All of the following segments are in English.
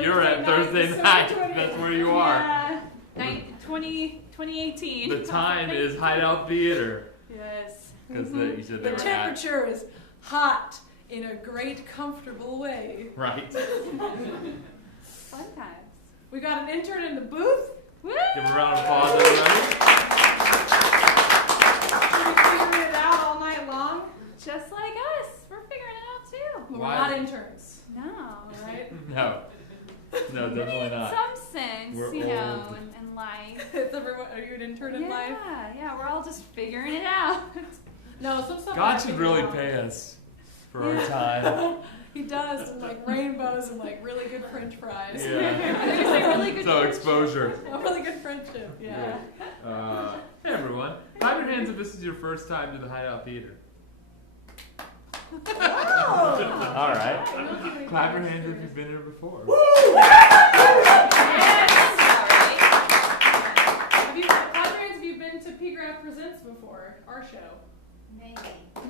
You're at Thursday night. That's where you are. Yeah. 2018. The time is Hideout Theater. Yes. Because you said they The were temperature is hot in a great, comfortable way. Right. Fun times. We got an intern in the booth. Woo! Give a round of applause, everybody. We're figuring it out all night long. Just like us. We're figuring it out too. But Why? we're not interns, No. right? No. No, definitely not. Some sense, We're you know, old. in life. It's everyone, are you an intern in life? Yeah, we're all just figuring it out. No, some stuff. God I should figured really out. pay us for our time. He does, and like rainbows and like really good French fries. Yeah. There's a really good So friendship. exposure. A really good friendship, yeah. Hey everyone. Clap your hands if this is your first time to the Hideout Theater. All right. Clap your hands if you've been here before. Have you, Padres, have you been to P-Graph Presents before? Our show. Maybe.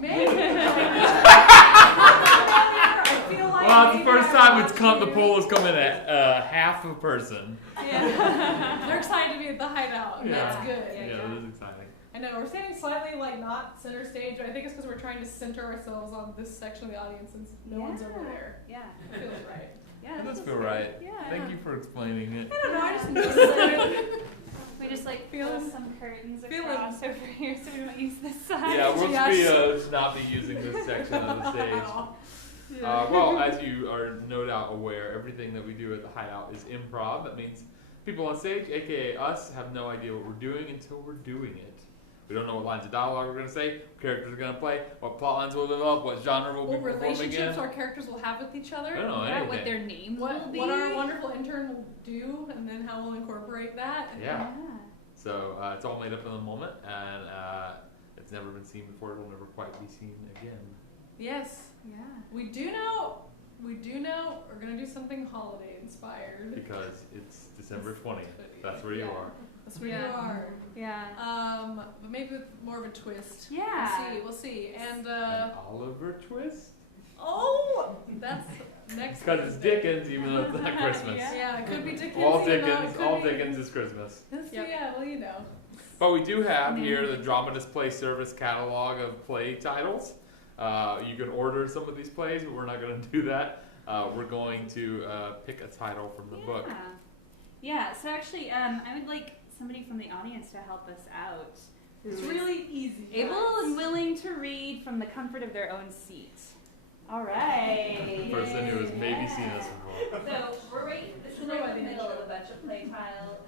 Maybe. I feel like Well, it's the maybe first I time want the to. poll has come in at half a person. Yeah. They're excited to be at the Hideout, and that's good. Yeah, that is exciting. I know, we're standing slightly like not center stage, but I think it's because we're trying to center ourselves on this section of the audience since no one's over there. Yeah. It feels right. Yeah. That does feel right. Yeah. Thank you for explaining it. I don't know, I just noticed it. We just like Feeling- pull some curtains feeling- across over here so we don't use this side. Yeah, we'll Yes. not be using this section of the stage. Yeah. Well, as you are no doubt aware, everything that we do at the Hideout is improv. That means people on stage, aka us, have no idea what we're doing until we're doing it. We don't know what lines of dialogue we're going to say, what characters are going to play, what plot lines we'll develop, what genre we'll What be performing in. relationships our characters will have with each other. I don't know Yeah, anything. what their names will be. What our wonderful intern will do, and then how we'll incorporate that. Yeah. So it's all made up in the moment, and it's never been seen before. It'll never quite be seen again. Yes. Yeah. We do know we're going to do something holiday inspired. Because it's December 20th. That's where you Yeah. are. That's where Yeah. you are. Yeah. But maybe with more of a twist. Yeah. We'll see. And An Oliver twist? that's next. Because it's Dickens, even though it's not Christmas. Yeah, it could be Dickens. All Dickens is Christmas. Yeah, well, you know. But we do have here the Dramatist Play Service catalog of play titles. You can order some of these plays, but we're not going to do that. We're going to pick a title from the book. Yeah, so actually, I would like somebody from the audience to help us out. It's really easy. Able guys. and willing to read from the comfort of their own seat. All right. The person who has maybe seen us before. So we're right. This is right in the middle of a bunch of play titles.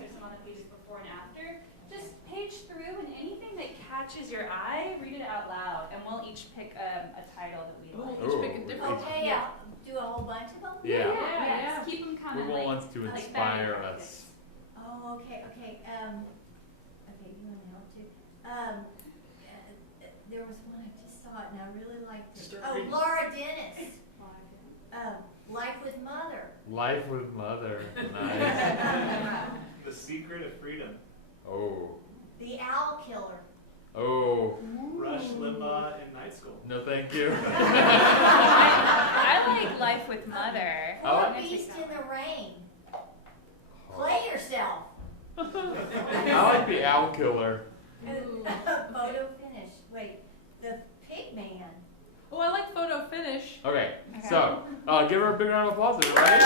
There's some on the pages before and after. Just page through, and anything that catches your eye, read it out loud, and we'll each pick a title that we like. We'll each pick a different. Okay, Yeah. I'll do a whole bunch of them? Yeah. Yes, keep them coming. We're the ones to like inspire batting us. Oh, okay. Okay, you want to help too? There was one, I just saw it and I really liked it. Start Oh, reading. Laura Dennis. practice. Life with Mother. Life with Mother. Nice. The Secret of Freedom. Oh. The Owl Killer. Oh. Rush Limbaugh in Night School. No, thank you. I like Life with Mother. Oh. Poor I'm gonna take Beast that in one. the Rain. Play yourself. I like the Owl Killer. Ooh. Photo finish. Wait, the Pig Man. Oh, I like photo finish. Okay, Okay. so give her a big round of applause, everybody.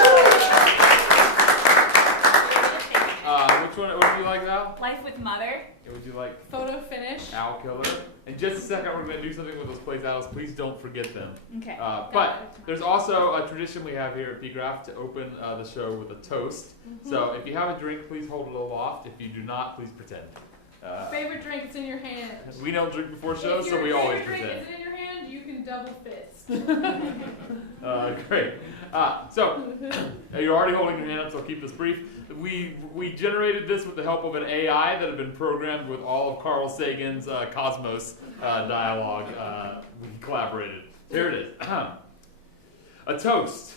Which one would you like, Val? Life with Mother. Would you like Photo finish. Owl Killer? In just a second, we're going to do something with those play titles. Please don't forget them. Okay. But there's also a tradition we have here at P-Graph to open the show with a toast. So if you have a drink, please hold it aloft. If you do not, please pretend. Favorite drink, it's in your hand. We don't drink before shows, If so your we always favorite drink pretend. is in your hand, you can double fist. Great. So you're already holding your hand up, so I'll keep this brief. We generated this with the help of an AI that had been programmed with all of Carl Sagan's Cosmos dialogue. We collaborated. Here it is. A toast.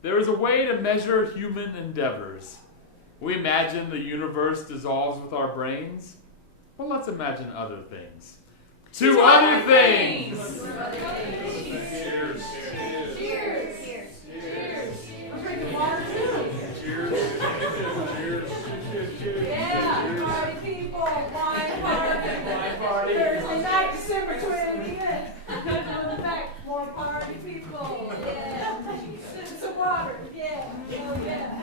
There is a way to measure human endeavors. We imagine the universe dissolves with our brains. Well, let's imagine other things. To other things! Cheers. Cheers. Cheers. I'm drinking water too. more party people. Yeah. Some water. Yeah. Oh, yeah.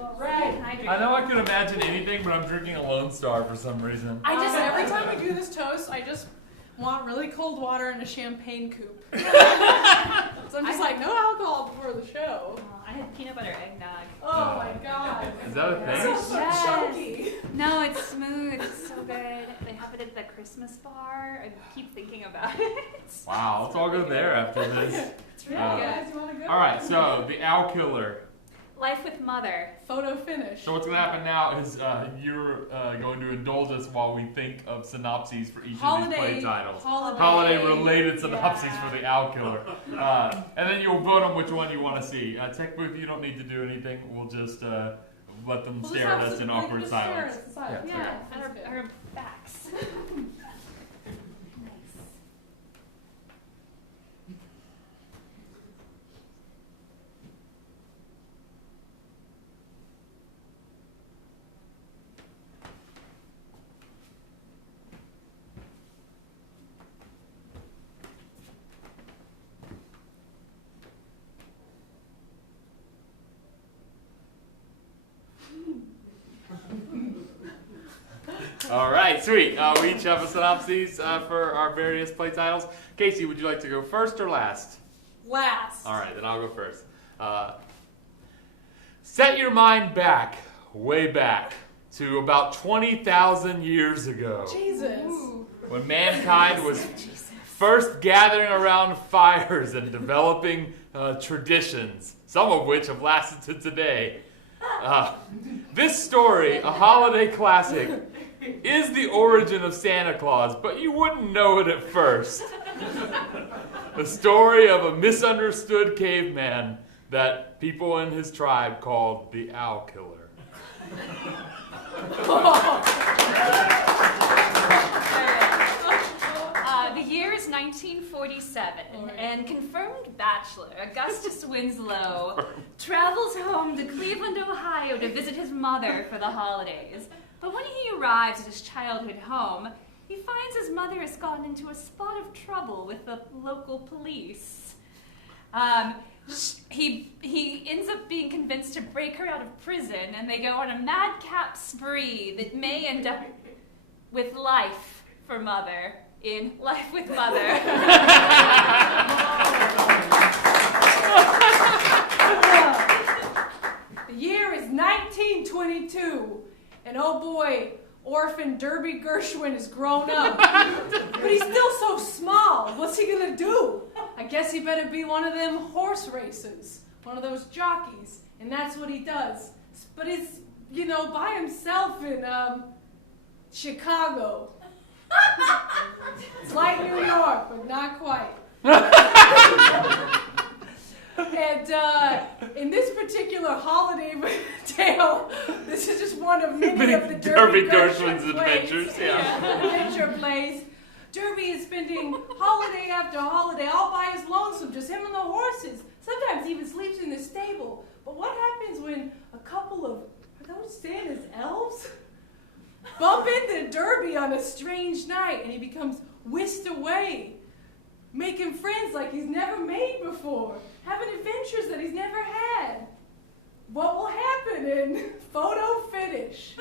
All right. I know I could imagine anything, but I'm drinking a Lone Star for some reason. I just, every time we do this toast, I just want really cold water and a champagne coupe. So I'm just like, no alcohol before the show. I had peanut butter eggnog. Oh my god. Is that a thing? So Yes. chunky. No, it's smooth. It's so good. They have it at the Christmas bar. I keep thinking about it. Wow, let's all go there after this. It's really guys, you want to go? All right, so the Owl Killer. Life with Mother. Photo finish. So what's going to happen now is you're going to indulge us while we think of synopses for each of these play titles. Holiday-related synopses for the Owl Killer. And then you'll vote on which one you want to see. Tech Booth, you don't need to do anything. We'll just let them We'll stare just at have us in some- awkward just stare at silence. us in silence. Yeah, Yeah, And that's good. our backs. All right, sweet. We each have a synopsis for our various play titles. Casey, would you like to go first or last? Last. All right, then I'll go first. Set your mind back, way back, to about 20,000 years ago, Jesus. when mankind was first gathering around fires and developing traditions, some of which have lasted to today. This story, a holiday classic, is the origin of Santa Claus, but you wouldn't know it at first. The story of a misunderstood caveman that people in his tribe called the Owl Killer. The year is 1947, and confirmed bachelor Augustus Winslow travels home to Cleveland, Ohio to visit his mother for the holidays. But when he arrives at his childhood home, he finds his mother has gotten into a spot of trouble with the local police. He ends up being convinced to break her out of prison, and they go on a madcap spree that may end up with life for Mother in Life with Mother. The year is 1922, and oh boy, orphan Derby Gershwin is grown up. But he's still so small. What's he gonna do? I guess he better be one of them horse racers, one of those jockeys, and that's what he does. But it's, by himself in, Chicago. It's like New York, but not quite. And in this particular holiday tale, this is just one of many of the Derby Gershwin's Gershwin adventures. plays. Yeah. Adventure plays. Derby is spending holiday after holiday all by his lonesome, just him and the horses. Sometimes he even sleeps in the stable. But what happens when a couple of, are those Santa's elves? Bump into Derby on a strange night, and he becomes whisked away, making friends like he's never made before, having adventures that he's never had. What will happen in Photo Finish?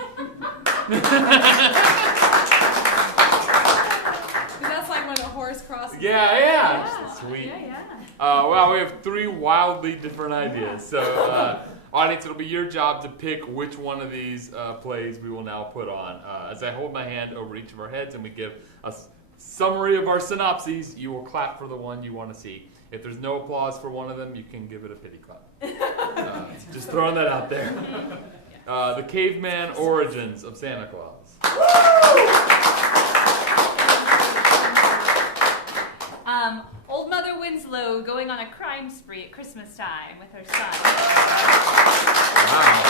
That's like when a horse crosses. Yeah. Sweet. Yeah. Well, we have three wildly different ideas. So, audience, it'll be your job to pick which one of these plays we will now put on. As I hold my hand over each of our heads and we give a summary of our synopses, you will clap for the one you want to see. If there's no applause for one of them, you can give it a pity clap. Just throwing that out there. The Caveman Origins of Santa Claus. Old Mother Winslow going on a crime spree at Christmas time with her son. Wow.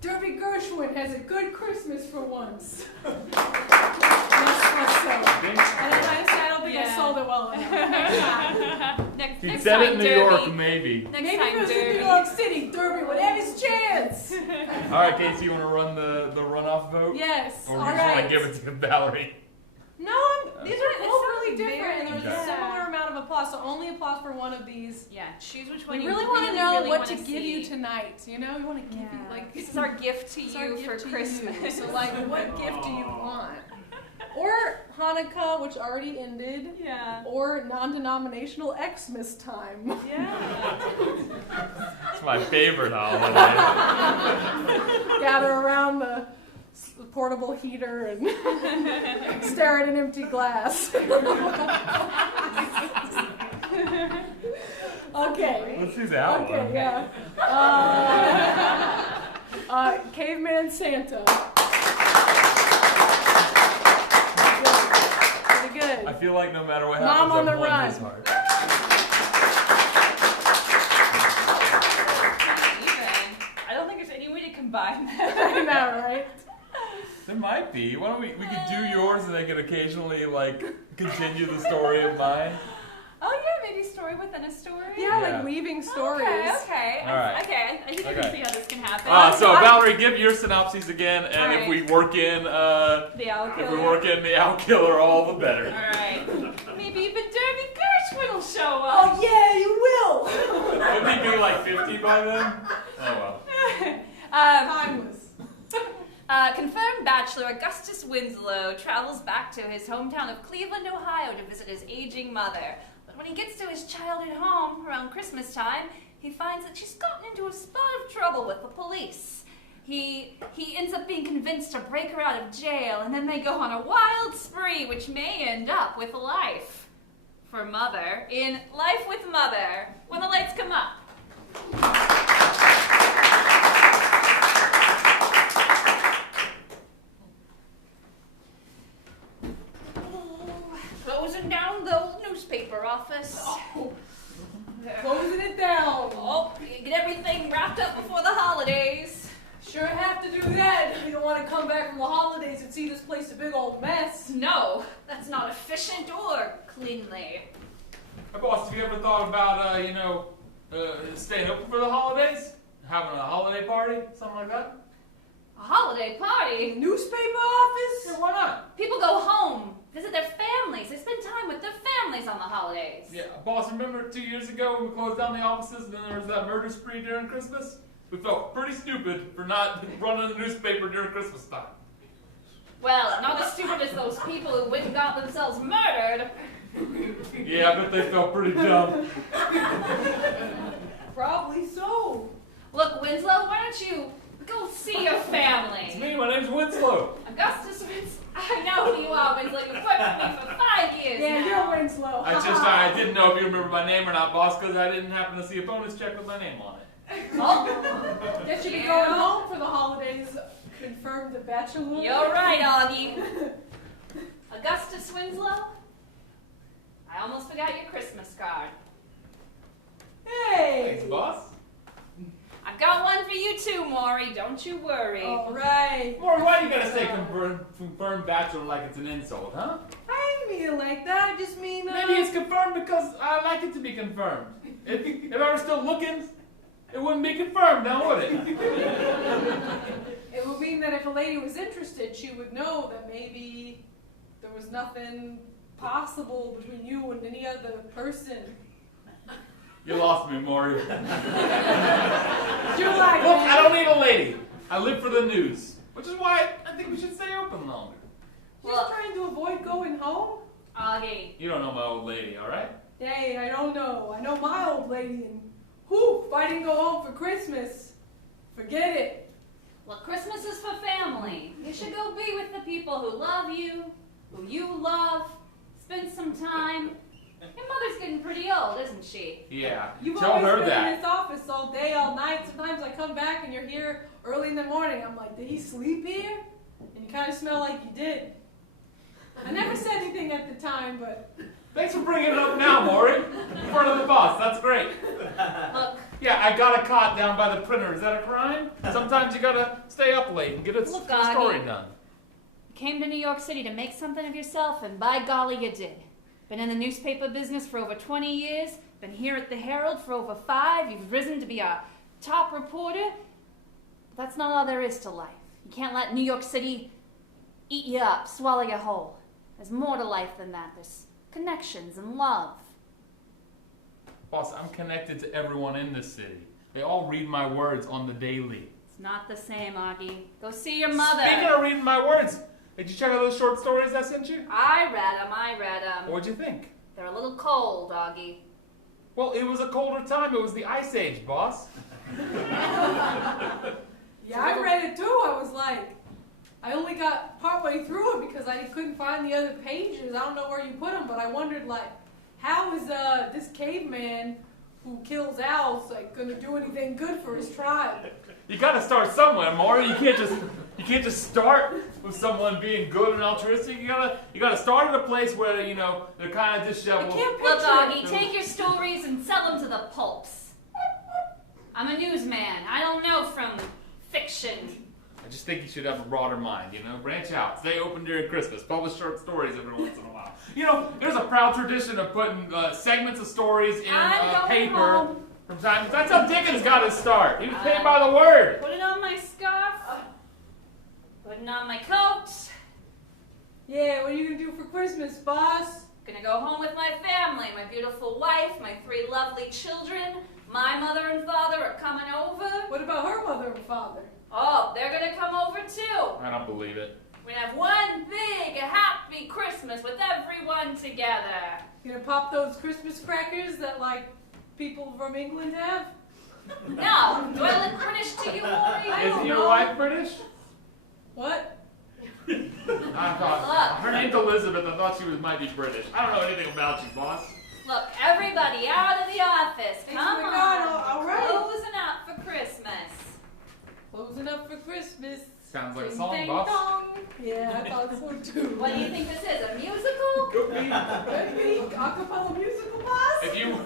Derby Gershwin has a good Christmas for once. I don't think I sold it well enough. Next He said it in time, New York, Derby. maybe. Next Maybe time, if it was in Derby. New York City, Derby would have his chance. All right, Casey, you want to run the runoff vote? Yes, Or all you just want right. to give it to Valerie? No, these are both really different, and there's very- a similar amount of applause, so only applause for one of these. Yeah, choose which one We you really want to know really what wanna to give you see. tonight. You know, we want to give you like This is our gift to it's our you gift for to Christmas. you. So like, what gift do you want? Or Hanukkah, which already ended. Yeah. Or non-denominational Xmas time. Yeah. It's my favorite holiday. Gather around the portable heater and stare at an empty glass. Okay. Let's do that Okay, one. yeah. Caveman Santa. Pretty good. I feel like no matter what Mom happens, on the I've won run. this heart. Even. I don't think there's any way to combine that. I know, right? There might be. Why don't we could do yours and I could occasionally like continue the story of mine. Oh yeah, maybe story within a story. Yeah, Yeah. like weaving stories. Okay. All right. Okay. I think I Okay. can see how this can happen. So Valerie, give your synopses again, and All if right. we work in The owl if killer. we work in the owl killer, all the better. All right. Maybe even Derby Gershwin will show up. Oh yeah, you will. Wouldn't he be like 50 by then? Oh well. Timeless. Confirmed bachelor Augustus Winslow travels back to his hometown of Cleveland, Ohio to visit his aging mother. But when he gets to his childhood home around Christmas time, he finds that she's gotten into a spot of trouble with the police. He ends up being convinced to break her out of jail, and then they go on a wild spree, which may end up with life for Mother in Life with Mother, when the lights come up. Closing down the old newspaper office. Closing it down. Oh, you get everything wrapped up before the holidays. Sure have to do that. You don't want to come back from the holidays and see this place a big old mess. No, that's not efficient or cleanly. Hey, boss, have you ever thought about staying open for the holidays, having a holiday party, something like that? A holiday party? Newspaper Yeah, office? why not? People go home, visit their families. They spend time with their families on the holidays. Yeah, boss, remember 2 years ago when we closed down the offices and then there was that murder spree during Christmas? We felt pretty stupid for not running the newspaper during Christmas time. Well, not as stupid as those people who went and got themselves murdered. Yeah, I bet they felt pretty dumb. Probably so. Look, Winslow, why don't you go see your family? It's me, my name's Winslow. Augustus Winslow. I know who you are, Winslow. You've worked with me for 5 years Yeah, now. you're Winslow. I didn't know if you remember my name or not, boss, because I didn't happen to see a bonus check with my name on it. Oh, Guess you'll be going home for the holidays. Confirmed the bachelor. you're right, Augie. Augustus Winslow, I almost forgot your Christmas card. Hey. Thanks, boss. I've got one for you too, Maury. Don't you worry. All right. Maury, why you gotta say confirmed bachelor like it's an insult, huh? I didn't mean it like that. I just mean. Maybe it's confirmed because I like it to be confirmed. If I were still looking, it wouldn't be confirmed now, would it? It would mean that if a lady was interested, she would know that maybe there was nothing possible between you and any other person. You lost me, Maury. Look, You're like, I don't need a lady. I live for the news. Which is why I think we should stay open longer. just trying to avoid going home? Augie, You don't know my old lady, alright? Hey, I don't know. I know my old lady, and whew, if I didn't go home for Christmas, forget it. well, Christmas is for family. You should go be with the people who love you, who you love. Spend some time. Your mother's getting pretty old, isn't she? Yeah. You've Tell always her been in that. this office all day, all night. Sometimes I come back and you're here early in the morning. I'm like, did he sleep here? And you kind of smell like you did. I never said anything at the time, but Thanks for bringing it up now, Maury. In front of the boss. That's great. Look, Yeah, I got a caught down by the printer. Is that a crime? Sometimes you gotta stay up late and get a Look, story Augie. done. you came to New York City to make something of yourself, and by golly, you did. Been in the newspaper business for over 20 years. Been here at the Herald for over 5. You've risen to be a top reporter. But that's not all there is to life. You can't let New York City eat you up, swallow you whole. There's more to life than that. There's connections and love. Boss, I'm connected to everyone in this city. They all read my words on the daily. It's not the same, Augie. Go see your mother. Speaking of reading my words, did you check out those short stories I sent you? I read them. What'd you think? They're a little cold, Augie. Well, it was a colder time. It was the Ice Age, boss. Yeah, I read it too. I was like, I only got partway through it because I couldn't find the other pages. I don't know where you put them, but I wondered, like, how is this caveman who kills owls like gonna do anything good for his tribe? You gotta start somewhere, Maury. You can't just start with someone being good and altruistic. You gotta start at a place where they're kind of disheveled. I can't Well, picture Doggy, it. take your stories and sell them to the pulps. I'm a newsman. I don't know from fiction. I just think you should have a broader mind, branch out, stay open during Christmas, publish short stories every once in a while. There's a proud tradition of putting segments of stories in paper home. from time to time. That's how Dickens got his start. He was paid by the word. Putting on my scarf. Putting on my coat. Yeah, what are you gonna do for Christmas, boss? Gonna go home with my family, my beautiful wife, my 3 lovely children. My mother and father are coming over. What about her mother and father? Oh, they're gonna come over too. I don't believe it. We're gonna have one big happy Christmas with everyone together. You gonna pop those Christmas crackers that like people from England have? No, do I look British to you, Maury? Is your wife British? What? I thought her name's Elizabeth. I thought she might be British. I don't know anything about you, boss. Look, everybody out of the office. Thanks Come for on. God, all right. Closing up for Christmas. Closing up for Christmas. Sounds like a Ding, song, ding, boss. dong. Yeah, I thought so too. What do you think this is, a musical? Could be. Could be acapella musical, boss. If you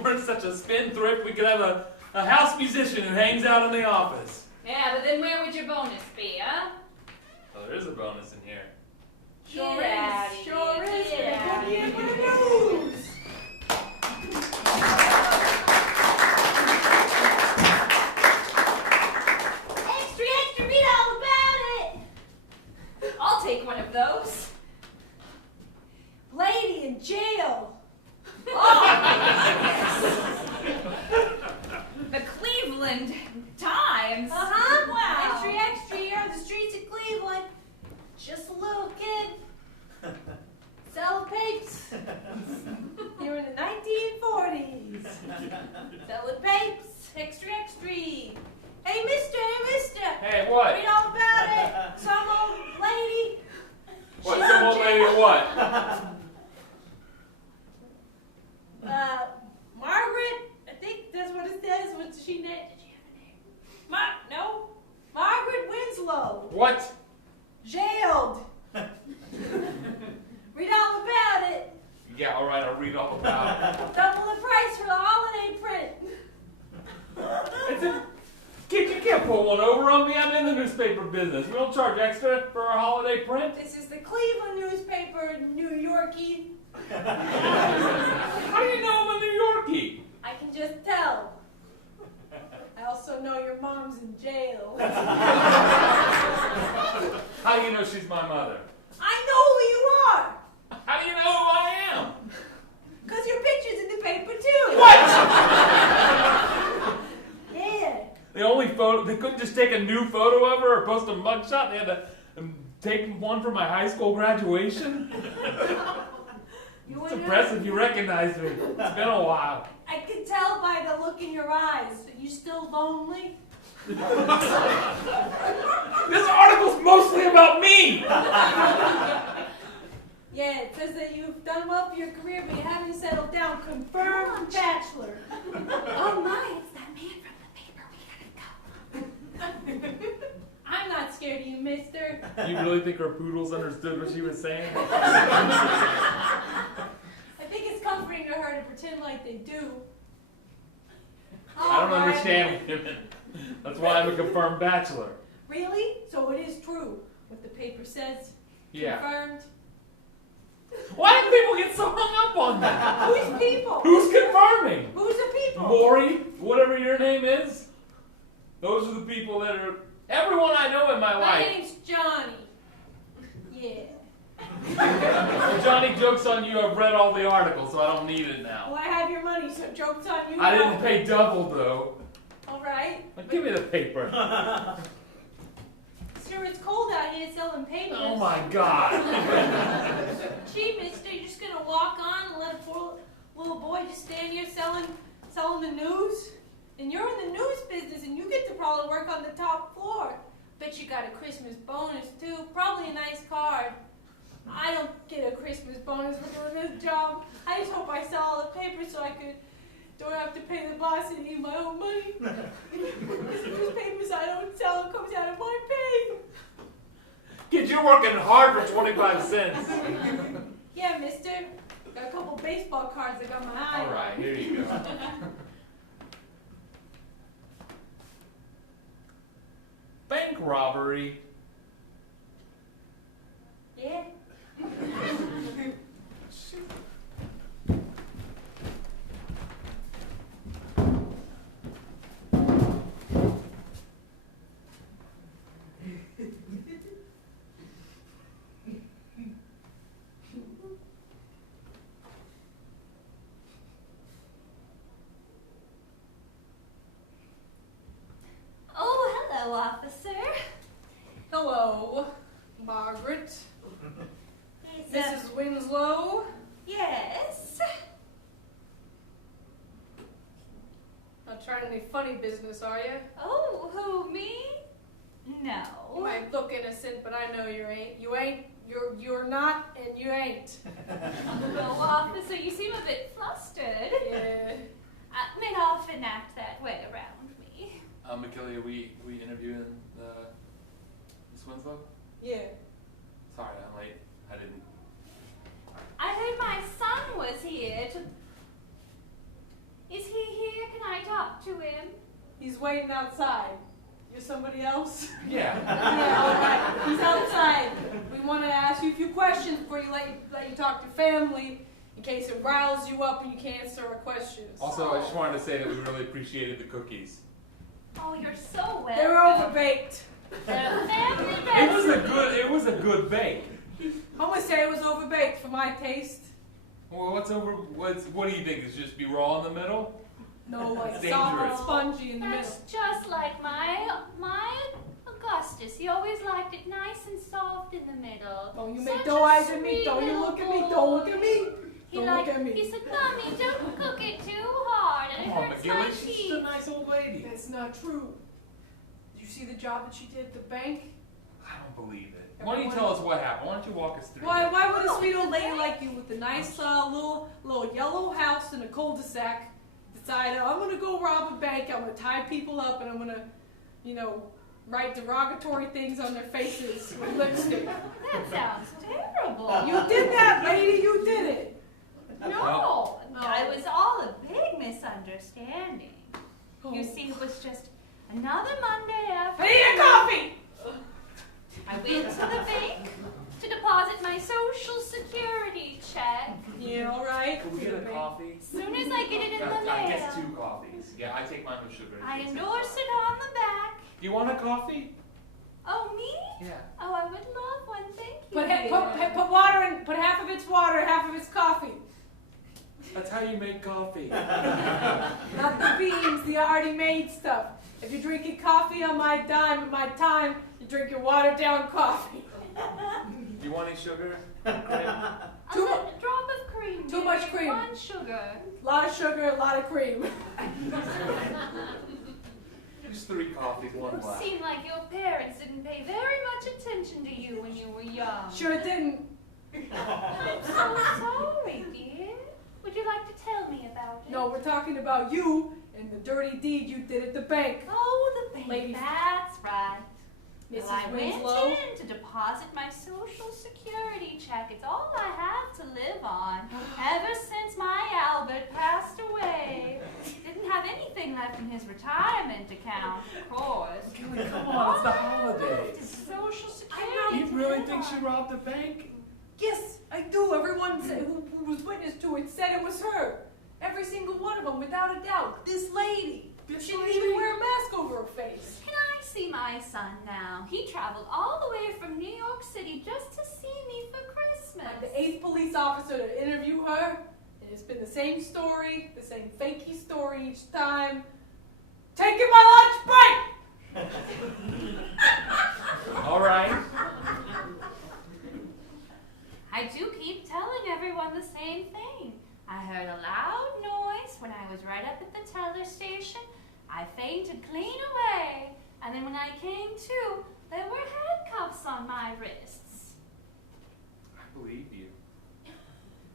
weren't such a spendthrift, we could have a house musician who hangs out in the office. Yeah, but then where would your bonus be, huh? Oh, there is a bonus in here. Sure Get outta is. here, Sure is. get Gonna outta put me in here. for the news. Extra, extra, read all about it. I'll take one of those. Lady in jail. Oh, the Cleveland Times. Wow. Extra, extra, here on the streets of Cleveland. Just a little kid. Selling papes. Here in the 1940s. Selling papes. Extra, extra. Hey, mister, Hey, what? read all about it. Some old lady. What? She's Some in old jail. lady or what? Margaret, I think that's what it says. What's she name? Did she have a name? No. Margaret Winslow. What? Jailed. Read all about it. Yeah, all right. I'll read all about it. Double the price for the holiday print. Kid, you can't pull one over on me. I'm in the newspaper business. We don't charge extra for our holiday print. This is the Cleveland newspaper, New Yorkie. How do you know I'm a New Yorkie? I can just tell. I also know your mom's in jail. How do you know she's my mother? I know who you are. How do you know who I am? Because your picture's in the paper too. What? Yeah. The only photo, they couldn't just take a new photo of her or post a mugshot. They had to take one from my high school graduation. It's impressive you recognize me. It's been a while. I can tell by the look in your eyes. Are you still lonely? This article's mostly about me. Yeah, it says that you've done well for your career, but you haven't settled down. Confirmed bachelor. Oh my, it's that man from the paper. We gotta go. I'm not scared of you, mister. You really think her poodles understood what she was saying? I think it's comforting to her to pretend like they do. I don't All right. understand women. That's why I'm a confirmed bachelor. Really? So it is true what the paper says? Yeah. Confirmed? Why do people get so hung up on that? Who's people? Who's confirming? Who's the people? Maury, whatever your name is. Those are the people that are everyone I know in my My life. name's Johnny. Yeah. Well, Johnny, joke's on you. I've read all the articles, so I don't need it now. Well, I have your money, so joke's on you. I now. didn't pay double, though. All right. Like, give me the paper. Sir, it's cold out here selling papers. Oh my God. Gee, mister, you're just gonna walk on and let a poor little boy just stand here selling the news? And you're in the news business and you get to probably work on the top floor. Bet you got a Christmas bonus too, probably a nice card. I don't get a Christmas bonus for doing this job. I just hope I sell all the papers so I don't have to pay the boss and need my own money. This papers I don't sell comes out of my pay. Kid, you're working hard for 25 cents. Yeah, mister. Got a couple baseball cards I got my eye on. All right, here you go. Bank robbery. Yeah. Oh, hello, officer. Hello, Margaret. Mrs. Winslow. Yes. Not trying any funny business, are you? Oh, who, me? You No. might look innocent, but I know you ain't. You ain't. You're not, and you ain't. Well, officer, you seem a bit flustered. Yeah. Men often act that way around me. McKilly, are we interviewing Miss Winslow? Yeah. Sorry, I'm late. I didn't. I heard my son was here to... Is he here? Can I talk to him? He's waiting outside. You're somebody else? Yeah. Yeah, all right. He's outside. We want to ask you a few questions before you let you talk to family, in case it riles you up and you can't answer our questions. Also, I just wanted to say that we really appreciated the cookies. Oh, you're so welcome. They were overbaked. Family It was a good bake. I'm gonna say it was overbaked for my taste. Well, what do you think? Is just be raw in the middle? No, like It's soft and dangerous. spongy in the middle. That's just like my Augustus. He always liked it nice and soft in the middle. Don't you Such make a no eyes at me. sweet Don't you little look at me. Don't look at me. He Don't liked, look at me. He said, Mommy, don't cook it too hard, and Come it on, hurts my McGilly. She's just a teeth. nice old lady. That's not true. Did you see the job that she did at the bank? I don't believe it. Why don't you tell us what happened? Why don't you walk us through Why it? would a sweet old lady like you with a nice little yellow house in a cul-de-sac decide, I'm going to go rob a bank, I'm going to tie people up, and I'm going to, write derogatory things on their faces with lipstick? That sounds terrible. You did that, lady, you did it. No, No. it was all a big misunderstanding. You see, it was just another Monday after. I need a coffee! I went to the bank to deposit my Social Security check. Yeah, all right. Can we get a coffee? As soon as I get it in the I guess mail, 2 coffees. Yeah, I take mine with sugar. I endorse it on the back. You want a coffee? Oh, me? Yeah. Oh, I would love one, thank you. Put water in, put half of it's water, half of it's coffee. That's how you make coffee. Not the beans, the already made stuff. If you're drinking coffee on my dime and my time, you drink your watered down coffee. You want any sugar? A Too drop of cream. too much dear. cream. 1 sugar. A lot of sugar, a lot of cream. Just 3 coffees, 1 black. Seemed like your parents didn't pay very much attention to you when you were young. Sure didn't. I'm so sorry, dear. Would you like to tell me about it? No, we're talking about you and the dirty deed you did at the bank. Oh, the bank. Lady- That's right. Well, I Mrs. went Winslow. in to deposit my Social Security check. It's all I have to live on. Ever since my Albert passed away. Didn't have anything left in his retirement account, of course. Kelly, come on, it's the All I left holidays. is Social You Security. to really live think she on. robbed a bank? Yes, I do. Everyone who was witness to it said it was her. Every single one of them, without a doubt. This lady. She didn't even wear a mask over her face. Can I see my son now? He traveled all the way from New York City just to see me for Christmas. Like the 8th police officer to interview her, and it's been the same story, the same fakey story each time. Taking my lunch break! All right. I do keep telling everyone the same thing. I heard a loud noise when I was right up at the teller station. I fainted clean away, and then when I came to, there were handcuffs on my wrists. I believe you.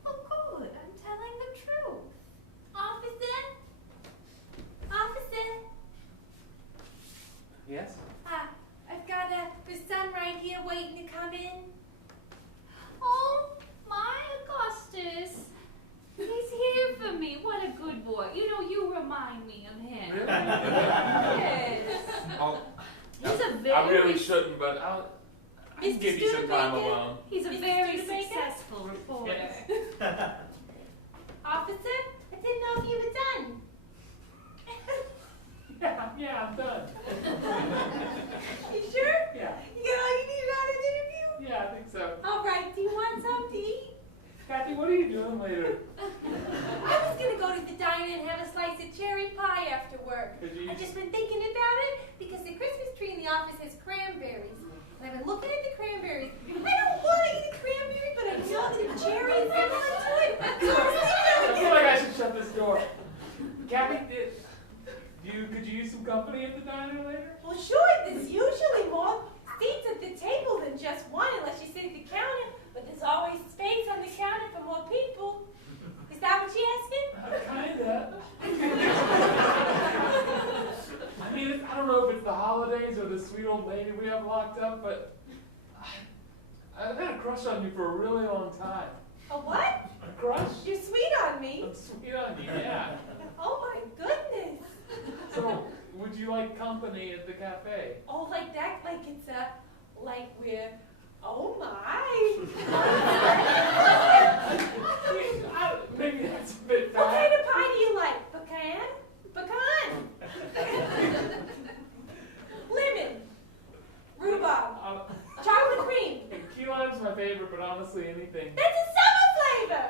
Oh, good. I'm telling the truth. Officer? Officer? Yes? I've got the son right here waiting to come in. Oh, my Augustus. He's here for me. What a good boy. You know, you remind me of him. Really? Yes. Oh, He's a very... I really shouldn't, but I can Mr. give you some time Studebaker? alone. He's a Mr. very Studebaker? successful reporter. Yes. Officer, I didn't know if you were done. Yeah, I'm done. You sure? Yeah. You got all you need out of the interview? Yeah, I think so. All right, do you want some to eat? Kathy, what are you doing later? I was gonna go to the diner and have a slice of cherry pie after work. Could you I've just been thinking about it because the Christmas tree in the office has cranberries. And I've been looking at the cranberries. I don't want to eat a cranberry, but I know that a cherry is similar to it. So I was I thinking feel like I should shut this door. Kathy, could you use some company at the diner later? well, sure, there's usually more seats at the table than just one unless you sit at the counter. But there's always space on the counter for more people. Is that what you're asking? Kinda. I mean, I don't know if it's the holidays or the sweet old lady we have locked up, but I've had a crush on you for a really long time. A what? A crush? You're sweet on me. I'm sweet on you, yeah. Oh my goodness. So, would you like company at the cafe? Oh, like that? Like it's like we're, oh my. Maybe that's a bit What fast. kind of pie do you like? Pecan? Pecan. Lemon. Rhubarb. Chocolate cream. Key lime's my favorite, but honestly, anything. That's a summer flavor.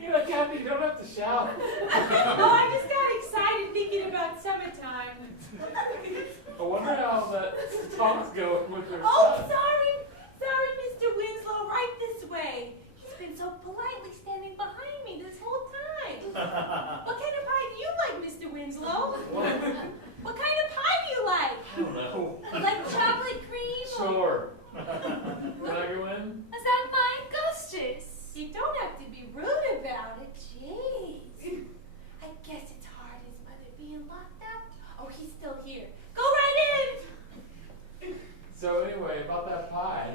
You know, Kathy, you don't have to shout. Oh, I just got excited thinking about summertime. I wonder how that talk's going with her Oh, son. sorry, Mr. Winslow, right this way. He's been so politely standing behind me this whole time. What kind of pie do you like, Mr. Winslow? What kind of pie do you like? I don't know. Like chocolate cream? Sure. Can I go in? Is that my Augustus? You don't have to be rude about it. Jeez. I guess it's hard, his mother being locked up. Oh, he's still here. Go right in. So anyway, about that pie.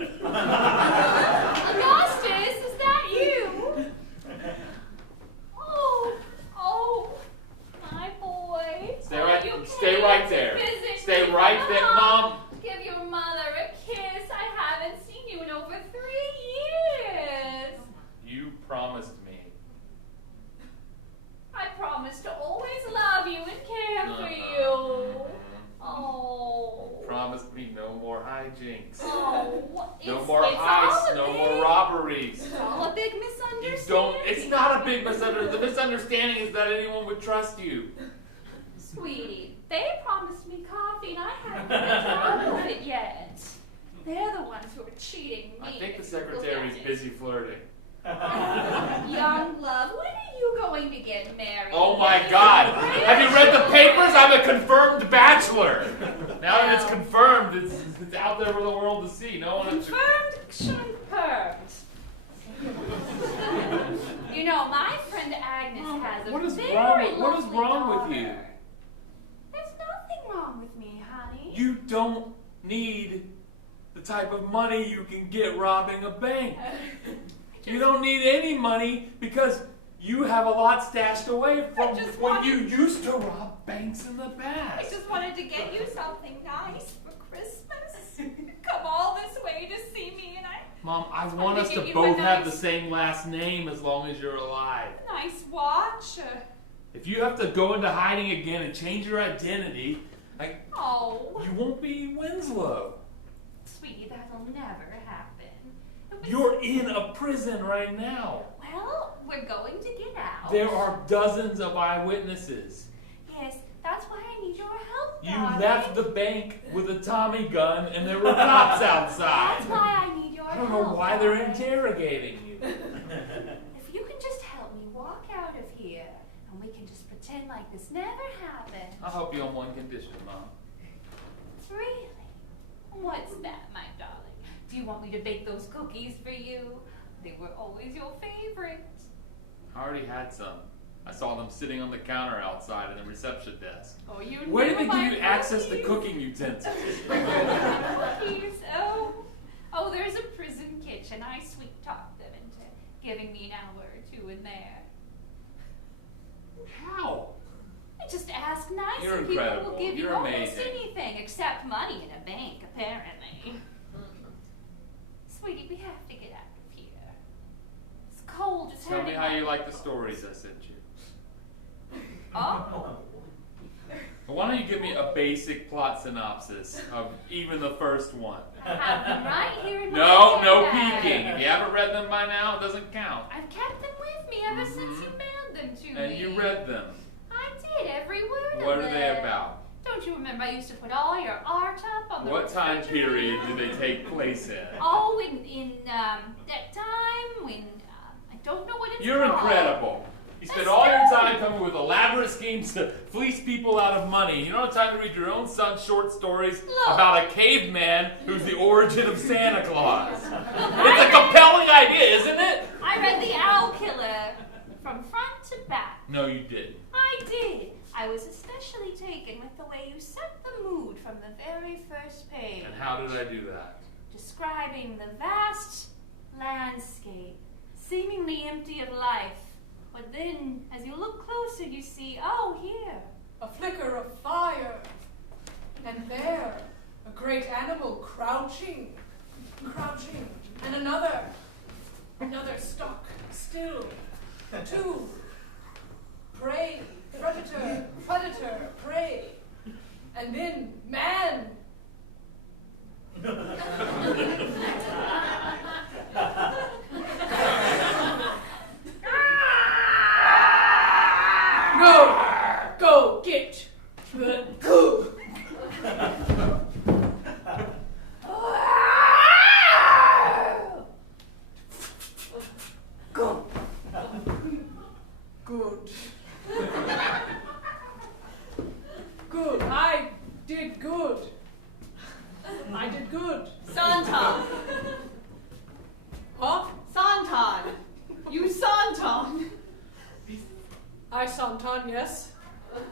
Augustus, is that you? Oh, my boy. Stay Oh, right- you stay came right to there. visit Stay me. right there, Mom. Give your mother a kiss. I haven't seen you in over 3 years. You promised me. I promise to always love you and care for you. Oh. Promised me no more hijinks. Oh, No it's- more it's all heists, a no big- more robberies. It's all a big You misunderstanding. don't, it's not a big misunderstanding. The misunderstanding is that anyone would trust you. Sweetie, they promised me coffee and I haven't even tried with it yet. They're the ones who are cheating me. I think the if you look secretary's at it. busy flirting. Young love, when are you going to get married? Oh my God! Have you read the papers? I'm a confirmed bachelor. Now that it's Well. confirmed, it's out there for the world to see. No one. Confirmed, confirmed. You know, my friend Agnes Mom, has a what is very wrong- what is lovely wrong with you? daughter. There's nothing wrong with me, honey. You don't need the type of money you can get robbing a bank. You don't need any money because you have a lot stashed away from just when wanted- you used to rob banks in the I past. just wanted to get you something nice for Christmas. Come all this way to see me, and Mom, I want to us get to you both a have nice- the same last name as long as you're alive. nice watch. If you have to go into hiding again and change your identity, Oh, you won't be Winslow. Sweetie, that'll never happen. You're in a prison right now. Well, we're going to get out. There are dozens of eyewitnesses. Yes, that's why I need your help, You darling. left the bank with a Tommy gun and there were cops outside. That's why I need your help. I don't know why they're darling. interrogating you. If you can just help me walk out of here, and we can just pretend like this never happened. I'll help you on one condition, Mom. Really? What's that, my darling? Do you want me to bake those cookies for you? They were always your favorite. I already had some. I saw them sitting on the counter outside in the reception desk. Oh, you Where knew did they my give you access to cookies. cooking utensils? Cookies? Oh, there's a prison kitchen. I sweet-talked them into giving me an hour or two in there. How? I just ask nice You're and people incredible. will give you You're almost amazing. anything except money in a bank, apparently. Sweetie, we have to get out of here. It's cold. It's Tell me hurting how my- you like the stories I sent you. Oh. Well, why don't you give me a basic plot synopsis of even the first one? I have them right here in my No bag. peeking. If you haven't read them by now, it doesn't count. I've kept them with me ever since you mailed them to me. And you read them. I did, every word What of are it. they about? Don't you remember I used to put all your art up on the What time refrigerator? period do they take place in? Oh, in that time when, I don't know what it's You're called. incredible. You spend That's all your true. time coming with elaborate schemes to fleece people out of money. You don't have time to read your own son's short stories Look. about a caveman who's the origin of Santa Claus. It's a compelling idea, isn't it? I read The Owl Killer from front to back. No, you didn't. I did. I was especially taken with the way you set the mood from the very first page. And how did I do that? Describing the vast landscape, seemingly empty of life. But then, as you look closer, you see, oh, here. A flicker of fire. And there, a great animal crouching. And another stock still. Two. Prey, predator, prey. And then man. Go get the goo. Go. Good. Good. I did good. I did good. Santon. Huh? Santon. You Santon. I Santon, yes.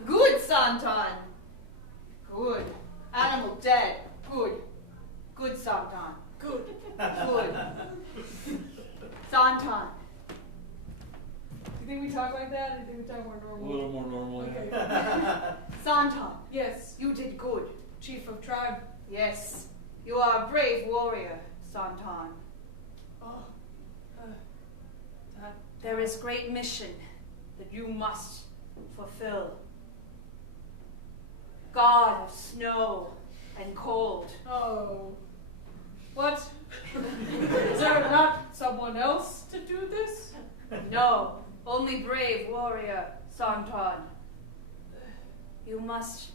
Good Santon. Good. Animal dead. Good. Good Santon. Good. Good. Santon. You think we talk like that, or do you think we talk more A normal? little more normally. Okay. Santon. Yes, You did good. chief of tribe. Yes. You are a brave warrior, Santon. Oh. There is great mission that you must fulfill. God of snow and cold. Oh. What? Is there not someone else to do this? No, only brave warrior, Santon. You must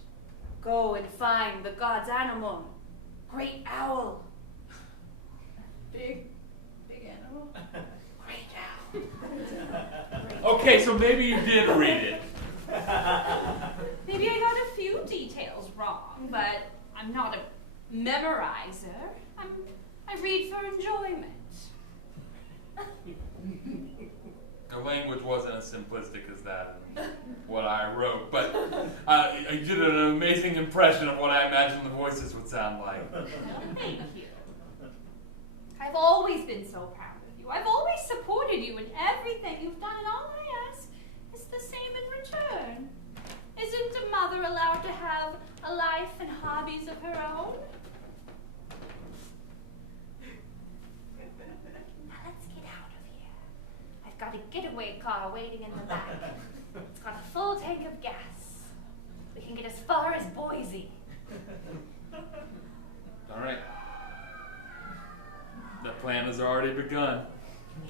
go and find the god's animal, great owl. Big animal? Great owl. Okay, so maybe you did read it. Maybe I got a few details wrong, but I'm not a memorizer. I read for enjoyment. The language wasn't as simplistic as that in what I wrote, but you did an amazing impression of what I imagined the voices would sound like. Thank you. I've always been so proud of you. I've always supported you in everything you've done, and all I ask is the same in return. Isn't a mother allowed to have a life and hobbies of her own? Now let's get out of here. I've got a getaway car waiting in the back. It's got a full tank of gas. We can get as far as Boise. All right. That plan has already begun.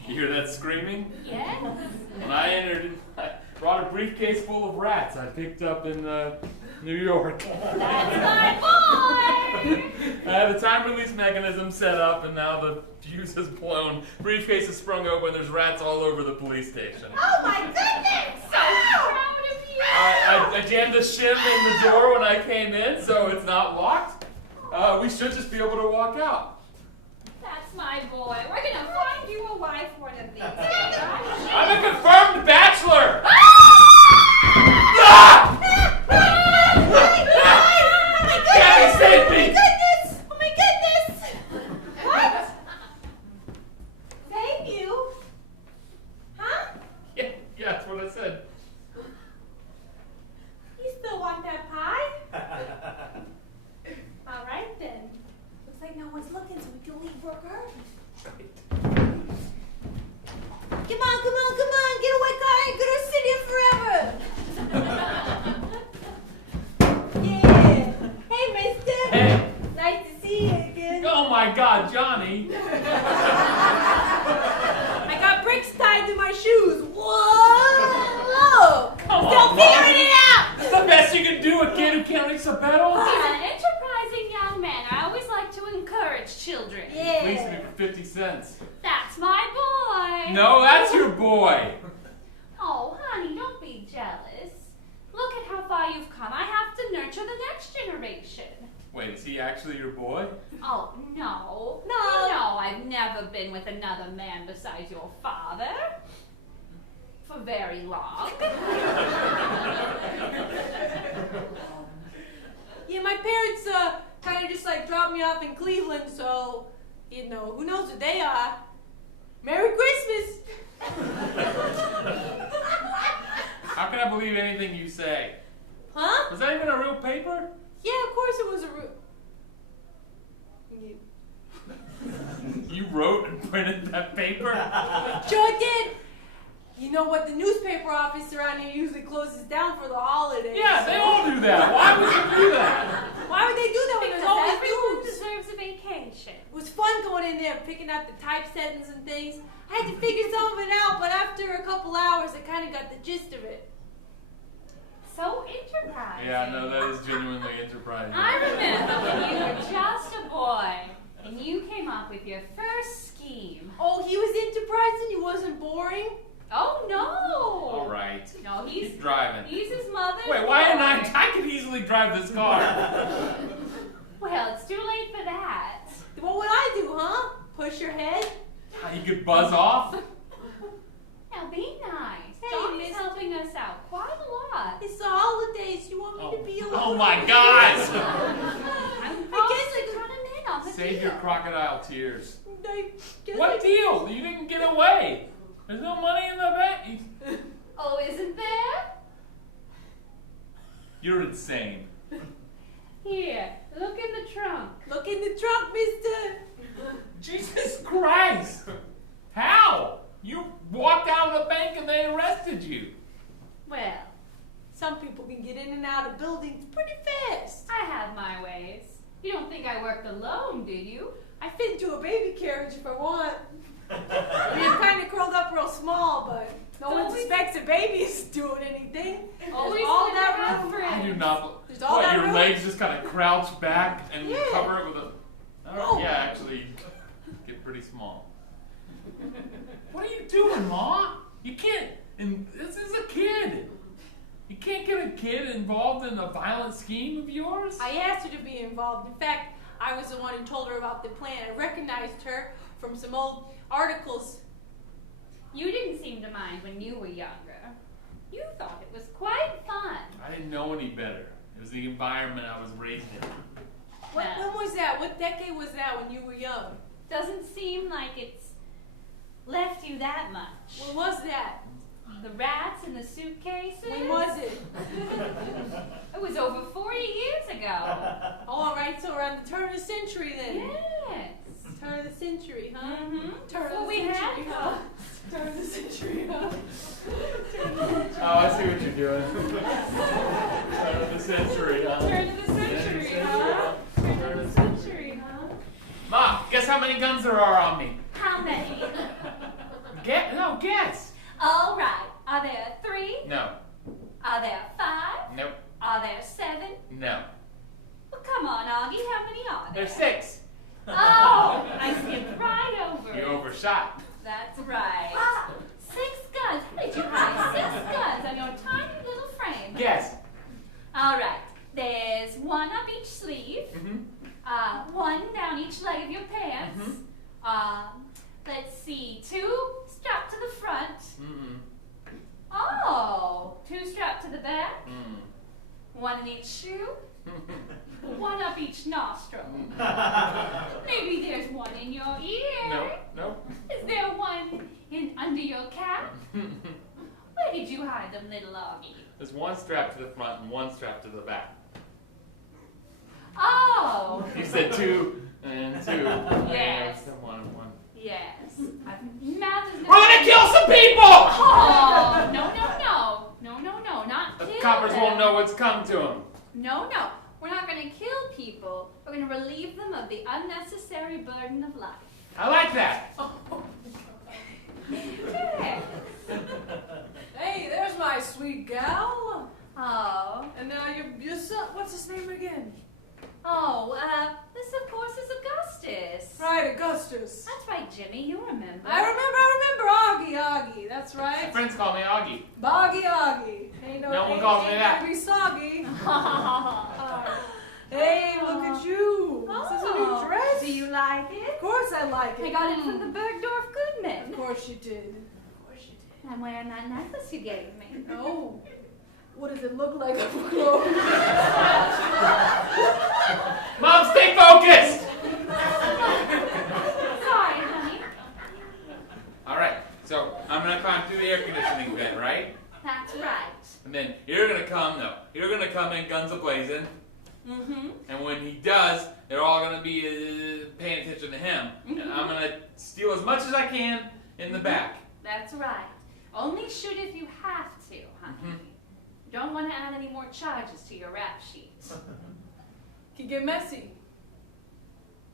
You hear that screaming? Yes. When I entered, I brought a briefcase full of rats I picked up in New York. That's my boy! I have a time release mechanism set up, and now the fuse has blown. Briefcase is sprung open. There's rats all over the police station. Oh my goodness! So proud of you! I jammed a shim in the door when I came in, so it's not locked. We should just be able to walk out. That's my boy. We're gonna find you a wife one of these days. I'm a confirmed bachelor! Gabby, save me! Oh my goodness! What? Save you? Huh? Yeah, that's what I said. You still want that pie? All right then. Looks like no one's looking, so we can leave work early. Come on, get away, car. Ain't gonna sit here forever. Yeah. Hey, mister. Hey. Nice to see you again. Oh my God, Johnny! I got bricks tied to my shoes. Whoa! Come Still on, figuring it out. That's the best you can do, a kid who can't reach the pedals. He's an enterprising young man. I always like to encourage children. Please Yeah. me for 50 cents. That's my boy. No, that's your boy. Oh, honey, don't be jealous. Look at how far you've come. I have to nurture the next generation. Wait, is he actually your boy? Oh, no. No. You know I've never been with another man besides your father. For very long. Yeah, my parents kind of just like dropped me off in Cleveland, so you know who knows what they are. Merry Christmas. How can I believe anything you say? Huh? Was that even a real paper? Yeah, of course it was a. You wrote and printed that paper? Sure did. You know what? The newspaper office around here usually closes down for the holidays. Yeah, they all do that. Why would you do that? Why would they do that when there's Because always everyone news? deserves a vacation. It was fun going in there, picking out the typesettings and things. I had to figure some of it out, but after a couple hours, I kind of got the gist of it. So enterprising. Yeah, no, that is genuinely enterprising. I remember when you were just a boy and you came up with your first scheme. Oh, he was enterprising? He wasn't boring? Oh no! All right. No, he's Keep driving. his mother's Wait, why didn't boy. I could easily drive this car. Well, it's too late for that. What would I do, huh? Push your head? You could buzz off. Now be nice. Hey, Johnny's miss- helping us out quite a lot. It's the holidays. You want me to be alone? Oh my God! I guess I cut him in on the Save deal. your crocodile tears. I guess What I- deal? You didn't get away. There's no money in the bank. Oh, isn't there? You're insane. Here, look in the trunk. Look in the trunk, mister. Jesus Christ! How? You walked out of the bank and they arrested you. Well, Some people can get in and out of buildings pretty fast. I have my ways. You don't think I worked alone, did you? I fit into a baby carriage if I want. I mean, I'm kind of curled up real small, but no one Always- suspects a baby's doing anything. Always There's all good to that have room. friends. I do not. There's all What, that your room. legs just kind of crouch back and Yeah. cover it with a. Oh. Yeah, actually, get pretty small. What are you doing, Ma? You can't. And this is a kid. You can't get a kid involved in a violent scheme of yours. I asked her to be involved. In fact, I was the one who told her about the plan. I recognized her from some old articles. You didn't seem to mind when you were younger. You thought it was quite fun. I didn't know any better. It was the environment I was raised in. When Well, was that? What decade was that when you were young? doesn't seem like it's left you that much. When was that? The rats in the suitcases? When was it? It was over 40 years ago. All right, so around the turn of the century then. Yes. Turn of the century, huh? Mm-hmm. Turn Before of the we had century, huh? cars. Turn of the century, huh? Oh, I see what you're doing. Turn of the century, huh? Turn of the century, huh? Turn of the century, huh? Ma, guess how many guns there are on me. How many? Guess. All right. Are there 3? No. Are there 5? Nope. Are there 7? No. Well, come on, Augie. How many are there? There's 6. Oh, I skipped right over You it. overshot. That's right. 6 guns. How did you hide 6 guns on your tiny little frame? Guess. All right. There's 1 up each sleeve. Mm-hmm. 1 down each leg of your pants. Let's see. 2 strapped to the front. Mm-hmm. Oh, 2 strapped to the back. Mm. 1 in each shoe. 1 up each nostril. Maybe there's 1 in your ear. Nope. Is there 1 in under your cap? Where did you hide them, little Augie? There's 1 strapped to the front and 1 strapped to the back. Oh. You said 2 and 2. Yes. And 1 and 1. Yes. Math is We're gonna kill some people! Oh, no, not The kill coppers them. won't know what's come to them. No, we're not going to kill people. We're going to relieve them of the unnecessary burden of life. I like that. There. Hey, there's my sweet gal. Oh, And now your son, what's his name again? This of course is Augustus. Right, Augustus. That's right, Jimmy, you remember. I remember. Augie, that's My right. friends call me Augie. Augie. Ain't No one calls me that. Be soggy. Oh. Hey, look at you. Is this a new dress? Do you like it? Of course I like it. I got it from the Bergdorf Goodman. Of course you did. I'm wearing that necklace you gave me. Oh. What does it look like up close? Mom, stay focused! Sorry, honey. Alright, so I'm gonna climb through the air conditioning vent, right? That's right. And then you're gonna come in guns a-blazing. Mm-hmm. And when he does, they're all gonna be paying attention to him. And I'm gonna steal as much as I can in the back. That's right. Only shoot if you have to, honey. Don't want to add any more charges to your rap sheet. Can get messy.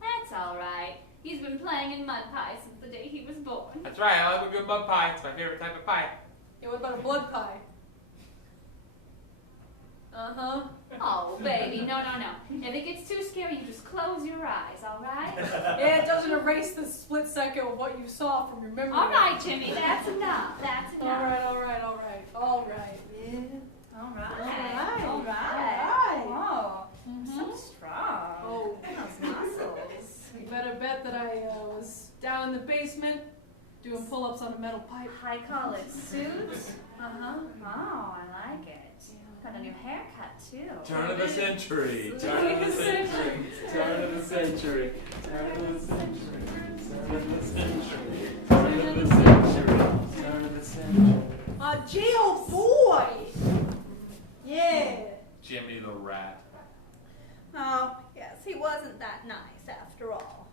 That's all right. He's been playing in mud pie since the day he was born. That's right, I love a good mud pie. It's my favorite type of pie. Yeah, what about a blood pie? Uh-huh. Oh, baby, no. If it gets too scary, you just close your eyes, all right? Yeah, it doesn't erase the split second of what you saw from your memory. All right, Jimmy, that's enough. That's enough. All right. Yeah. All right. All right. Whoa. So strong. Oh, Those muscles. you better bet that I was down in the basement doing pull-ups on a metal pipe. High collared suit. Uh-huh. Oh, I like it. Got a new haircut too. Turn of the century. Turn of the century. Turn of the century. Turn of the century. Turn of the century. Turn of the century. Turn of the century. Geo boy. Yeah. Jimmy the rat. Oh, yes, he wasn't that nice after all.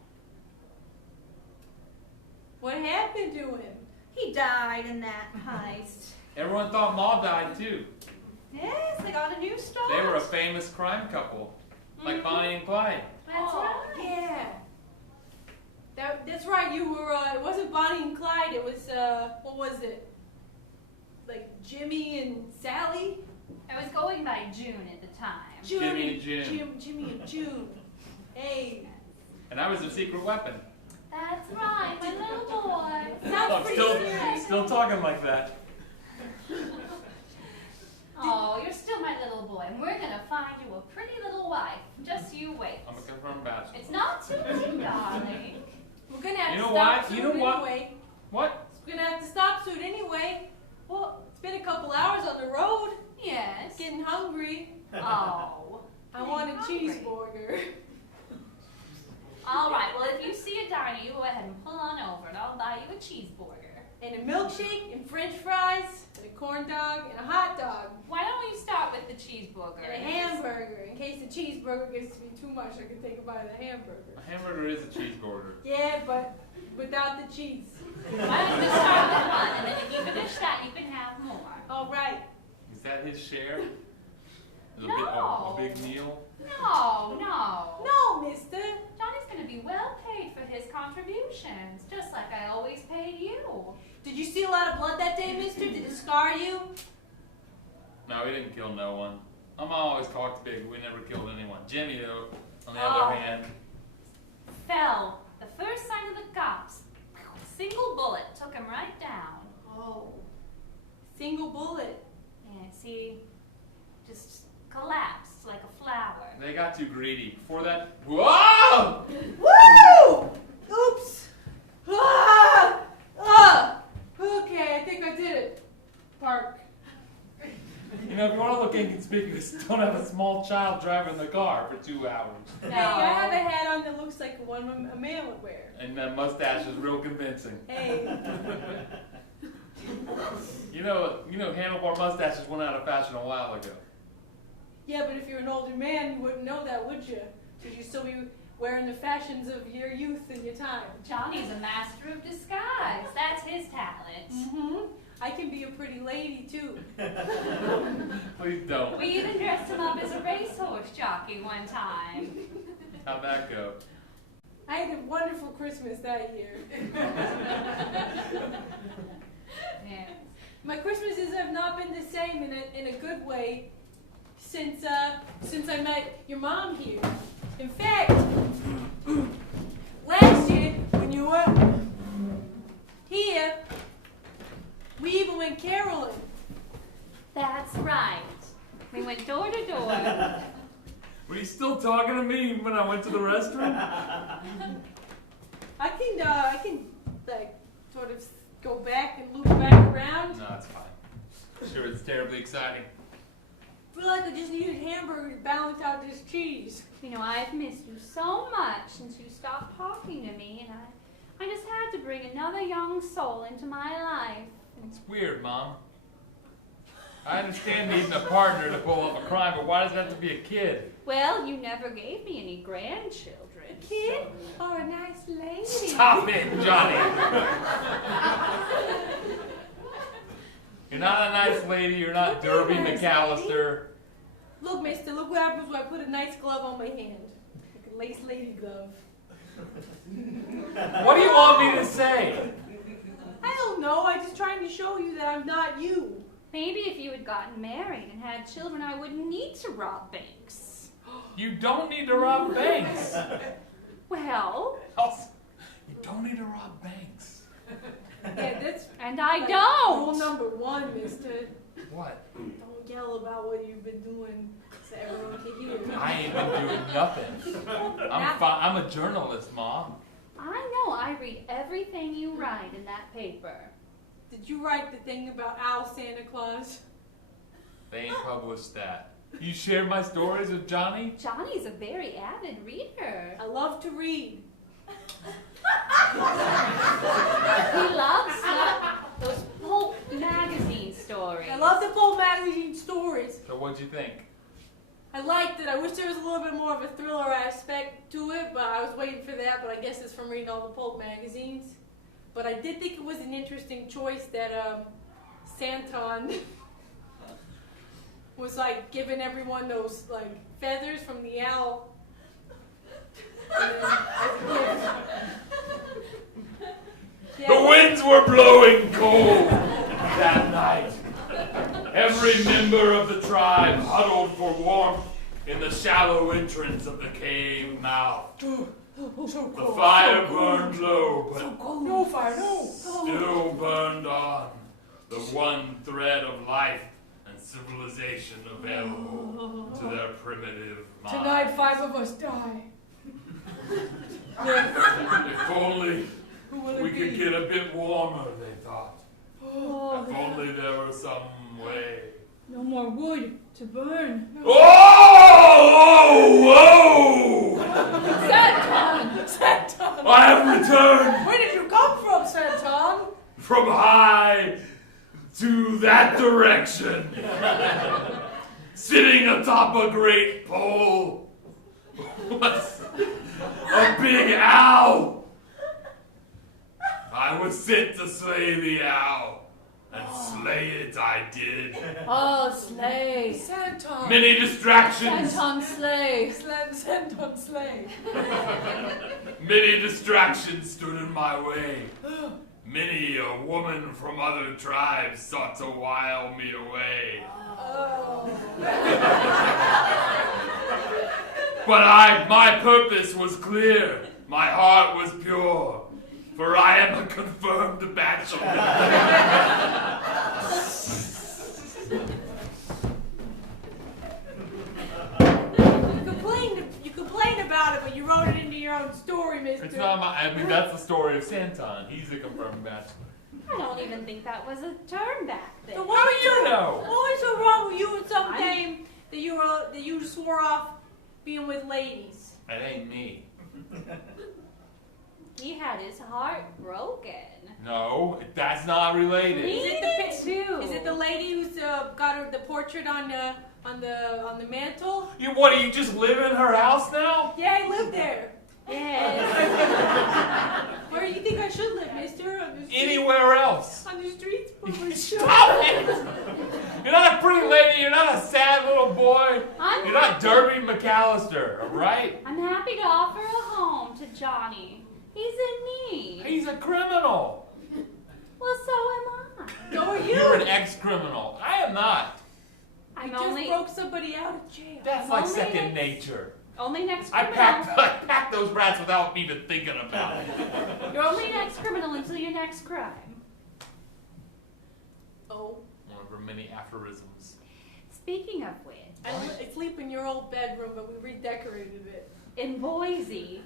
What happened to him? He died in that heist. Everyone thought Ma died too. Yes, they got a new start. They were a famous crime couple, like Bonnie and Clyde. That's right. Yeah. That's right. You were. It wasn't Bonnie and Clyde. It was. What was it? Like Jimmy and Sally. I was going by June at the time. Jimmy and June. Jimmy and June. Hey. And I was a secret weapon. That's right, my little boy. Sounds pretty Still talking like that. Oh, you're still my little boy, and we're gonna find you a pretty little wife. Just you wait. I'm a confirmed bachelor. It's not too late, darling. We're gonna have You to know stop what? soon You know what? anyway. What? We're gonna have to stop soon anyway. Well, it's been a couple hours on the road. Yes. Getting hungry. Oh. I want a Hungry. cheeseburger. All right. Well, if you see a diner, you go ahead and pull on over, and I'll buy you a cheeseburger. And a milkshake, and french fries, and a corn dog, and a hot dog. Why don't we start with the cheeseburger? And a hamburger. In case the cheeseburger gets to be too much, I can take a bite of the hamburger. A hamburger is a cheeseburger. Yeah, but without the cheese. Why don't we start with one, and then if you finish that, you can have more. All right. Is that his share? Is No. a big meal? No. No, mister. Johnny's gonna be well paid for his Oh. Did you see a lot of blood that day, mister? Did it scar you? No, we didn't kill no one. My mom always talked big. We never killed anyone. Jimmy, though, on the Oh. other hand. Fell. The first sign of the cops. Single bullet took him right down. Oh. Single bullet. Yeah, see, just collapsed like a flower. They got too greedy. Before that, whoa! Woo! Oops. Ah! Ah! Okay, I think I did it. Park. You know, if you want to look inconspicuous, don't have a small child driving the car for 2 hours. No. Hey, I have a hat on that looks like one a man would wear. And that mustache is real convincing. Hey. You know, handlebar mustaches went out of fashion a while ago. Yeah, but if you're an older man, you wouldn't know that, would you? Because you'd still be wearing the fashions of your youth and your time. Johnny's a master of disguise. That's his talent. Mm-hmm. I can be a pretty lady, too. Please don't. We even dressed him up as a racehorse jockey one time. How'd that go? I had a wonderful Christmas that year. Yeah. My Christmases have not been the same in a good way since I met your mom here. In fact, last year when you were here, we even went caroling. That's right. We went door to door. Were you still talking to me when I went to the restroom? I can like sort of go back and loop back around. No, it's fine. Sure, it's terribly exciting. I feel like I just needed hamburger to balance out this cheese. You know, I've missed you so much since you stopped talking to me, and I just had to bring another young soul into my life. It's weird, Mom. I understand needing a partner to pull off a crime, but why does it have to be a kid? Well, you never gave me any grandchildren. Kid or a nice lady? Stop it, Johnny! You're not a nice lady, you're not Derby McAllister. Look, mister, look what happens when I put a nice glove on my hand. Like a lace lady glove. What do you want me to say? I don't know, I'm just trying to show you that I'm not you. Maybe if you had gotten married and had children, I wouldn't need to rob banks. You don't need to rob banks. Well, You don't need to rob banks. Yeah, that's and I like don't. rule number one, mister. What? Don't yell about what you've been doing so everyone can hear. I ain't been doing nothing. I'm a journalist, Mom. I know. I read everything you write in that paper. Did you write the thing about Owl Santa Claus? They ain't published that. You shared my stories with Johnny? Johnny's a very avid reader. I love to read. He loves those pulp magazine stories. I love the Pulp magazine stories. So what'd you think? I liked it. I wish there was a little bit more of a thriller aspect to it, but I was waiting for that, but I guess it's from reading all the Pulp magazines. But I did think it was an interesting choice that Santon was like giving everyone those like feathers from the owl. And then, as a gift. Yeah, The winds were blowing cold that night. Every member of the tribe huddled for warmth in the shallow entrance of the cave mouth. The fire burned low, but no fire, no. still burned on. The one thread of life and civilization available to their primitive minds. Tonight, 5 of us die. If only Who will we it could be? get a bit warmer, they thought. Oh, If only there were some way. no more wood to burn. Oh! Whoa! Santon! Santon! I have returned Where did you come from, Santon? from high to that direction. Sitting atop a great pole was a big owl. I was sent to slay the owl, and slay it I did. Oh, slay. Santon. Many distractions. Santon slay. Santon slay. Many distractions stood in my way. Many a woman from other tribes sought to while me away. Oh. But my purpose was clear. My heart was pure. For I am a confirmed bachelor. You complained about it, but you wrote it into your own story, mister. It's not that's the story of Santon. He's a confirmed bachelor. I don't even think that was a term back then. So How do you know? What was so wrong with you and some dame that you swore off being with ladies? It ain't me. He had his heart broken. No, that's not related. Is it the too. Is it the lady who's got the portrait on the mantle? What, do you just live in her house now? Yeah, I live there. Yes. Where do you think I should live, mister? On the street? Anywhere else. On the streets? Stop it! You're not a pretty lady, you're not a sad little boy. You're not Derby McAllister, alright? I'm happy to offer a home to Johnny. He's in need. He's a criminal. Well, so am I. So are you. You're an ex-criminal. I am not. I just broke somebody out of jail. That's like second nature. Only next I criminal. packed those rats without even thinking about it. You're only next criminal until your next crime. Oh. One of her many aphorisms. Speaking of which, I sleep in your old bedroom, but we redecorated it. in Boise,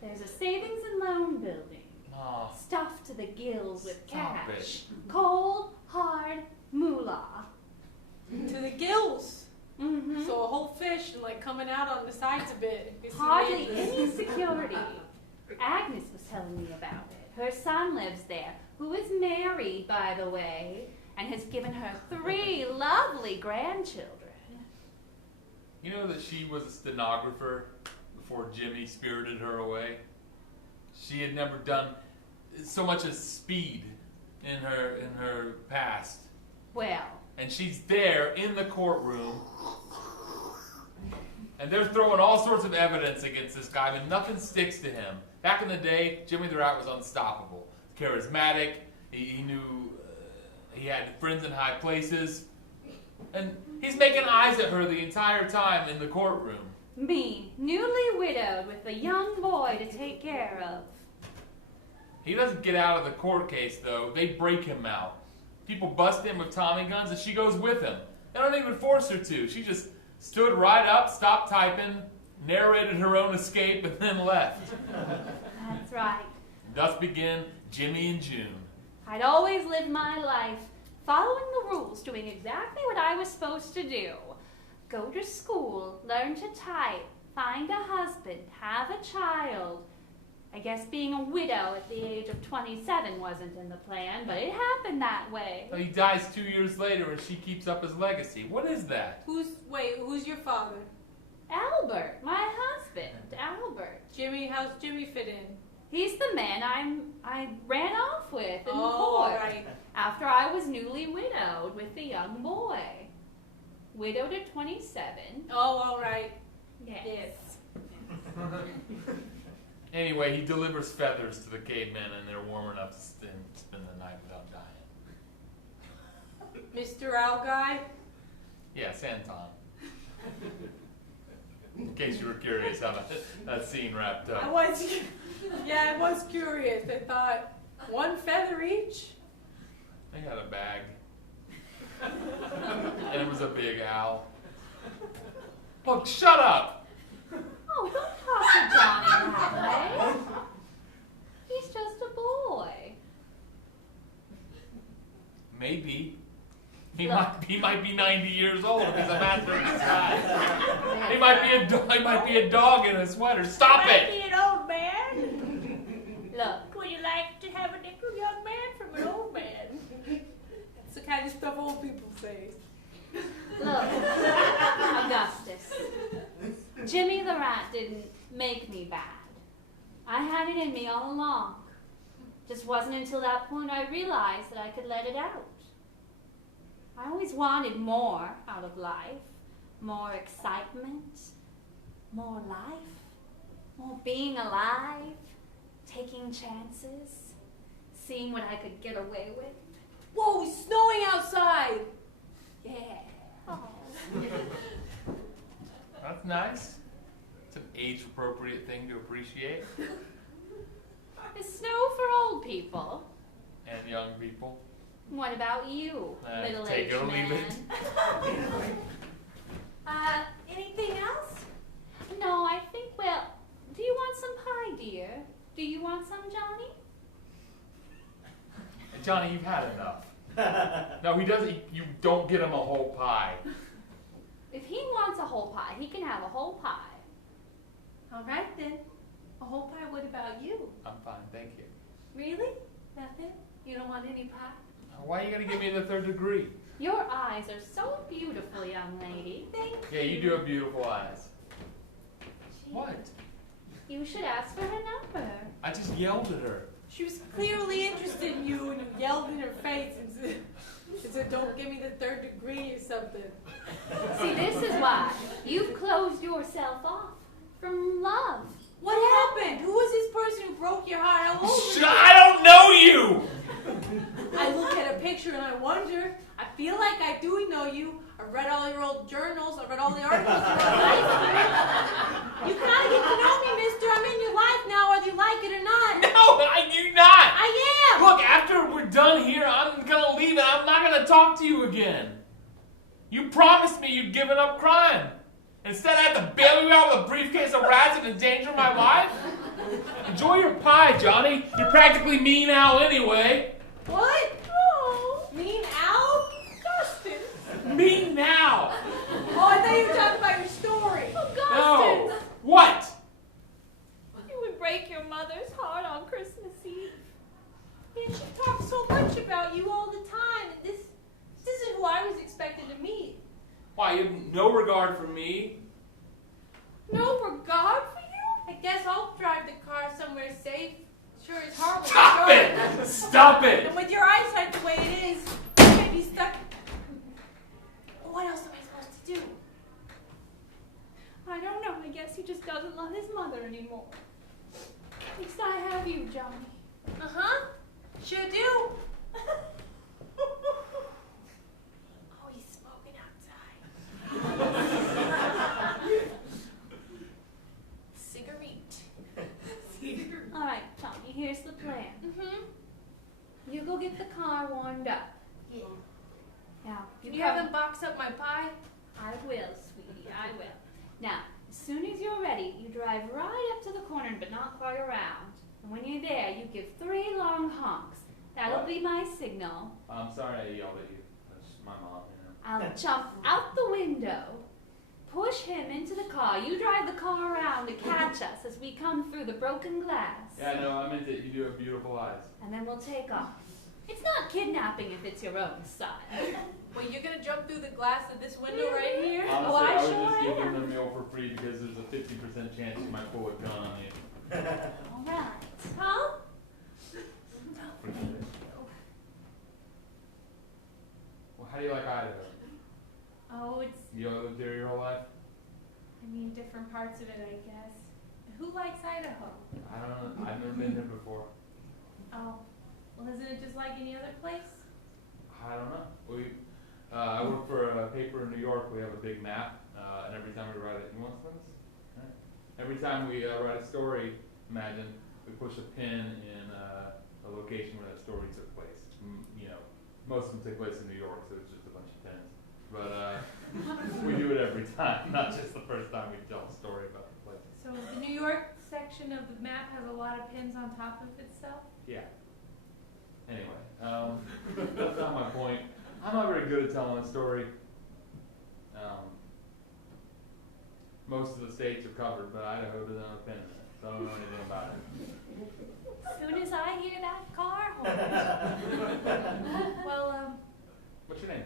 there's a savings and loan building. Oh, Stuffed to the gills with Stop cash. Cold, hard moolah. To the gills. Mm-hmm. So a whole fish and like coming out on the sides a bit. If you see Hardly the any security. Agnes was telling me about it. Her son lives there, who is married, by the way, and has given her 3 lovely grandchildren. you know that she was a stenographer before Jimmy spirited her away? She had never done so much as speed in her past. Well, And she's there in the courtroom, and they're throwing all sorts of evidence against this guy, but nothing sticks to him. Back in the day, Jimmy the Rat was unstoppable. Charismatic, he knew he had friends in high places, and he's making eyes at her the entire time in the courtroom. me, newly widowed with a young boy to take care of. He doesn't get out of the court case, though. They break him out. People bust him with Tommy guns, and she goes with him. They don't even force her to. She just stood right up, stopped typing, narrated her own escape, and then left. That's right. Thus begin Jimmy and June. I'd always lived my life following the rules, doing exactly what I was supposed to do. Go to school, learn to type, find a husband, have a child. I guess being a widow at the age of 27 wasn't in the plan, but it happened that way. He dies 2 years later, and she keeps up his legacy. What is that? Who's your father? Albert, my husband, Albert. Jimmy, how's Jimmy fit in? He's the man I ran off with in Oh, court right. after I was newly widowed with the young boy. Widowed at 27. Oh, all right. Yes. Anyway, he delivers feathers to the cavemen, and they're warm enough to spend the night without dying. Mr. Owl Guy? Yeah, Santon. In case you were curious how that scene wrapped up. I was curious. I thought, 1 feather each? They had a bag. And it was a big owl. Look, shut up! Oh, don't talk to Johnny that way. He's just a boy. Maybe. He might be 90 years old if he's a master of disguise. He might be a dog in a sweater. Stop Might it! be an old man. Look, Would you like to have a nickel, young man, from an old man? That's the kind of stuff old people say. look, Augustus. Jimmy the Rat didn't make me bad. I had it in me all along. Just wasn't until that point I realized that I could let it out. I always wanted more out of life. More excitement, more life, more being alive, taking chances, seeing what I could get away with. Whoa, it's snowing outside. Yeah. Oh. That's nice. It's an age-appropriate thing to appreciate. It's snow for old people. And young people. What about you, Take middle-aged it or leave man? Anything else? No, I think, well, do you want some pie, dear? Do you want some, Johnny? Johnny, you've had enough. No, he doesn't. You don't get him a whole pie. If he wants a whole pie, he can have a whole pie. All right then. A whole pie. What about you? I'm fine, thank you. Really? Nothing? You don't want any pie? Why you gotta give me the third degree? Your eyes are so beautiful, young lady. Thank Yeah, you do have beautiful eyes. What? You should ask for her number. I just yelled at her. She was clearly interested in you, and you yelled in her face and said, "Don't give me the third degree" or something. See, this is why you've closed yourself off from love. What happened? Who was this person who broke your heart? How old was he? I don't know you! I look at a picture and I wonder. I feel like I do know you. I read all your old journals. I read all the articles you wrote in high school. You gotta get to know me, mister. I'm in your life now, whether you like it or not. No, you're not! I am! Look, after we're done here, I'm gonna leave and I'm not gonna talk to you again. You promised me you'd given up crime. Instead, I have to bail you out with a briefcase of rats and endanger my life? Enjoy your pie, Johnny. You're practically me now anyway. What? Oh, mean Al? Dustin. Me now. Oh, I thought you were talking about your story. Oh, No. What? You would break your mother's heart on Christmas Eve. And she talks so much about you all the time. And this isn't who I was expected to meet. Why, you have no regard for me? No regard for you? I guess I'll drive the car somewhere safe. Sure as hard. Stop it! Stop it! And with your eyesight the way it is, you may be stuck. What else am I supposed to do? I don't know. I guess he just doesn't love his mother anymore. At least I have you, Johnny. Uh-huh. Sure do. Oh, he's smoking outside. Cigarette. All right, Johnny, here's the plan. Mm-hmm. You go get the car warmed up. Yeah. Now, Can you have them box up my pie? I will, sweetie, I will. Now, as soon as you're ready, you drive right up to the corner, but not quite around. And when you're there, you give 3 long honks. That'll What? be my signal. I'm sorry I yelled at you. That's my mom, you know. I'll jump out the window, push him into the car. You drive the car around to catch us as we come through the broken glass. Yeah, no, I meant it. You do have beautiful eyes. And then we'll take off. It's not kidnapping if it's your own son. Well, you're gonna jump through the glass of this window right here? Honestly, Oh, I I would sure just give am. them the meal for free because there's a 50% chance you might pull a gun on you. All right. Huh? Forget it. Well, how do you like Idaho? Oh, it's, You lived there your whole life? I mean, different parts of it, I guess. Who likes Idaho? I don't know. I've never been there before. Oh, well, isn't it just like any other place? I don't know. I work for a paper in New York. We have a big map, and every time we write it, you want some of this? All right. Every time we write a story, imagine we push a pin in a location where that story took place. You know, most of them take place in New York, so it's just a bunch of pins. But we do it every time, not just the first time we tell a story about the place. So the New York section of the map has a lot of pins on top of itself? Yeah. Anyway, that's not my point. I'm not very good at telling a story. Most of the states are covered, but Idaho doesn't have a pin in it, so I don't know anything about it. As soon as I hear that car horn. Well, What's your name?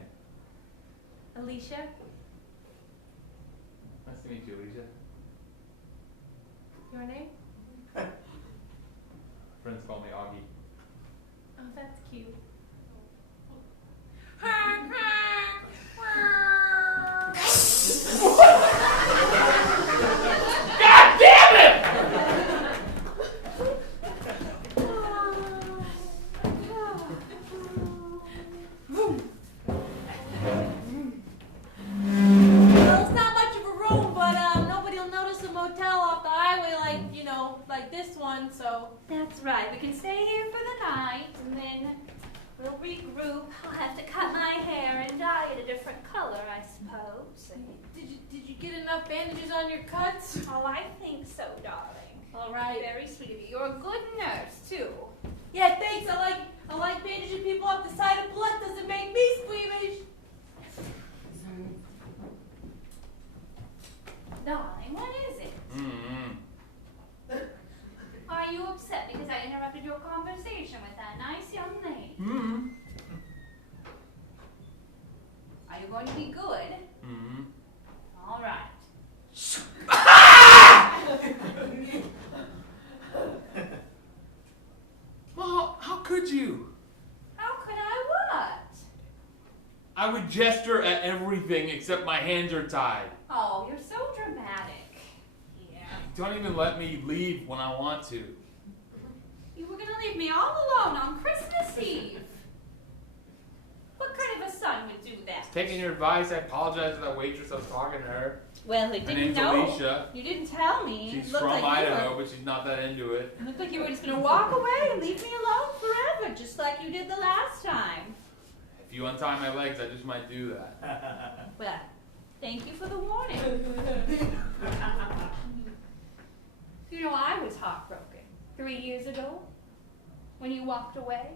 Alicia, Nice to meet you, Alicia. your name? Friends call me Augie. Oh, that's cute. God damn it! cut my hair and dye it a different color, I suppose. Did you get enough bandages on your cuts? Oh, I think so, darling. All right. Very sweet of you. You're a good nurse, too. Yeah, thanks. I like bandaging people up the side of blood. Doesn't make me squeamish. Darling, what is it? Are you upset because I interrupted your conversation with that nice young lady? Are you going to be good? All right. Well, how could you? How could I what? I would gesture at everything except my hands are tied. Oh, you're so dramatic. Yeah. Don't even let me leave when I want to. You were going to leave me all alone on Christmas Eve. What kind of a son would do that? Taking your advice, I apologize to that waitress I was talking to her. Well, I Her didn't name's know. Alicia. You didn't tell me. She's It looked from like you Idaho, were- but she's not that into it. It looked like you were just going to walk away and leave me alone forever, just like you did the last time. If you untie my legs, I just might do that. Well, thank you for the warning. You know, I was heartbroken 3 years ago when you walked away.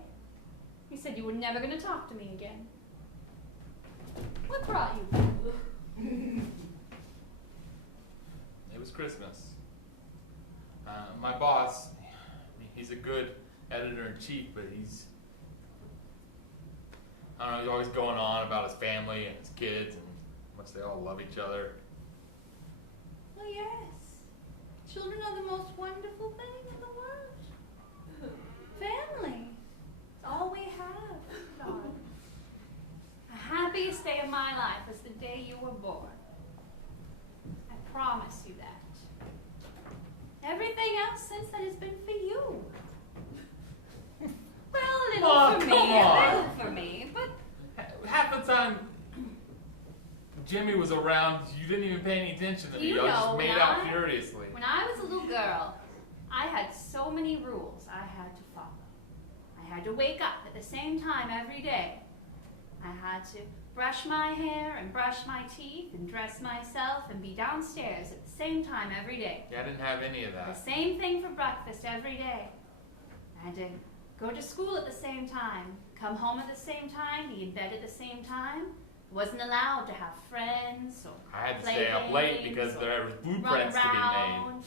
You said you were never going to talk to me again. What brought you back? It was Christmas. My boss, he's a good editor-in-chief, but he's, I don't know, he's always going on about his family and his kids and how much they all love each other. Well, yes. Children are the most wonderful thing in the world. Family. It's all we have, darling. The happiest day of my life was the day you were born. I promise you that. Everything else since then has been for you. Well, a little Oh, for me, come a on. little for me, but Half the time Jimmy was around, you didn't even pay any attention to me. You Y'all just know, made when out I- furiously. when I was a little girl, I had so many rules I had to follow. I had to wake up at the same time every day. I had to brush my hair and brush my teeth and dress myself and be downstairs at the same time every day. Yeah, I didn't have any of The that. same thing for breakfast every day. I had to go to school at the same time, come home at the same time, be in bed at the same time. Wasn't allowed to have friends or I had to play stay up late games because or there was run blueprints to be made. around.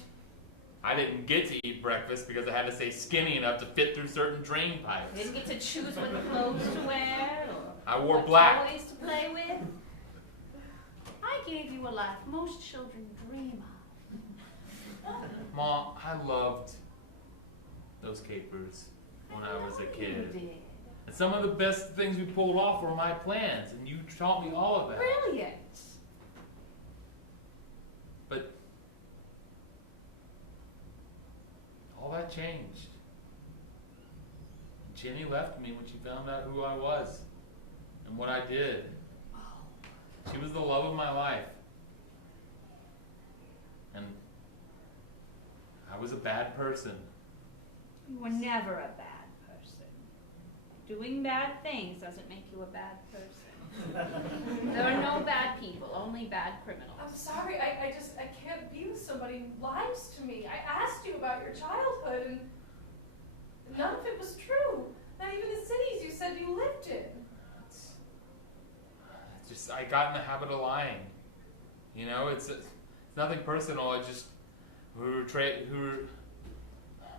I didn't get to eat breakfast because I had to stay skinny enough to fit through certain drain I pipes. didn't get to choose what clothes to wear or I wore what black. toys to play with. I gave you a life most children dream of. Mom, I loved those capers when I was a You kid. did. And some of the best things we pulled off were my plans, and you taught me all of that. Brilliant. But all that changed. Jenny left me when she found out who I was and what I did. She was the love of my life. And I was a bad person. You were never a bad person. Doing bad things doesn't make you a bad person. There are no bad people, only bad criminals. I'm sorry. I can't be with somebody who lies to me. I asked you about your childhood, and none of it was true. Not even the cities you said you lived in. It's just, I got in the habit of lying. You know, it's nothing personal. I just,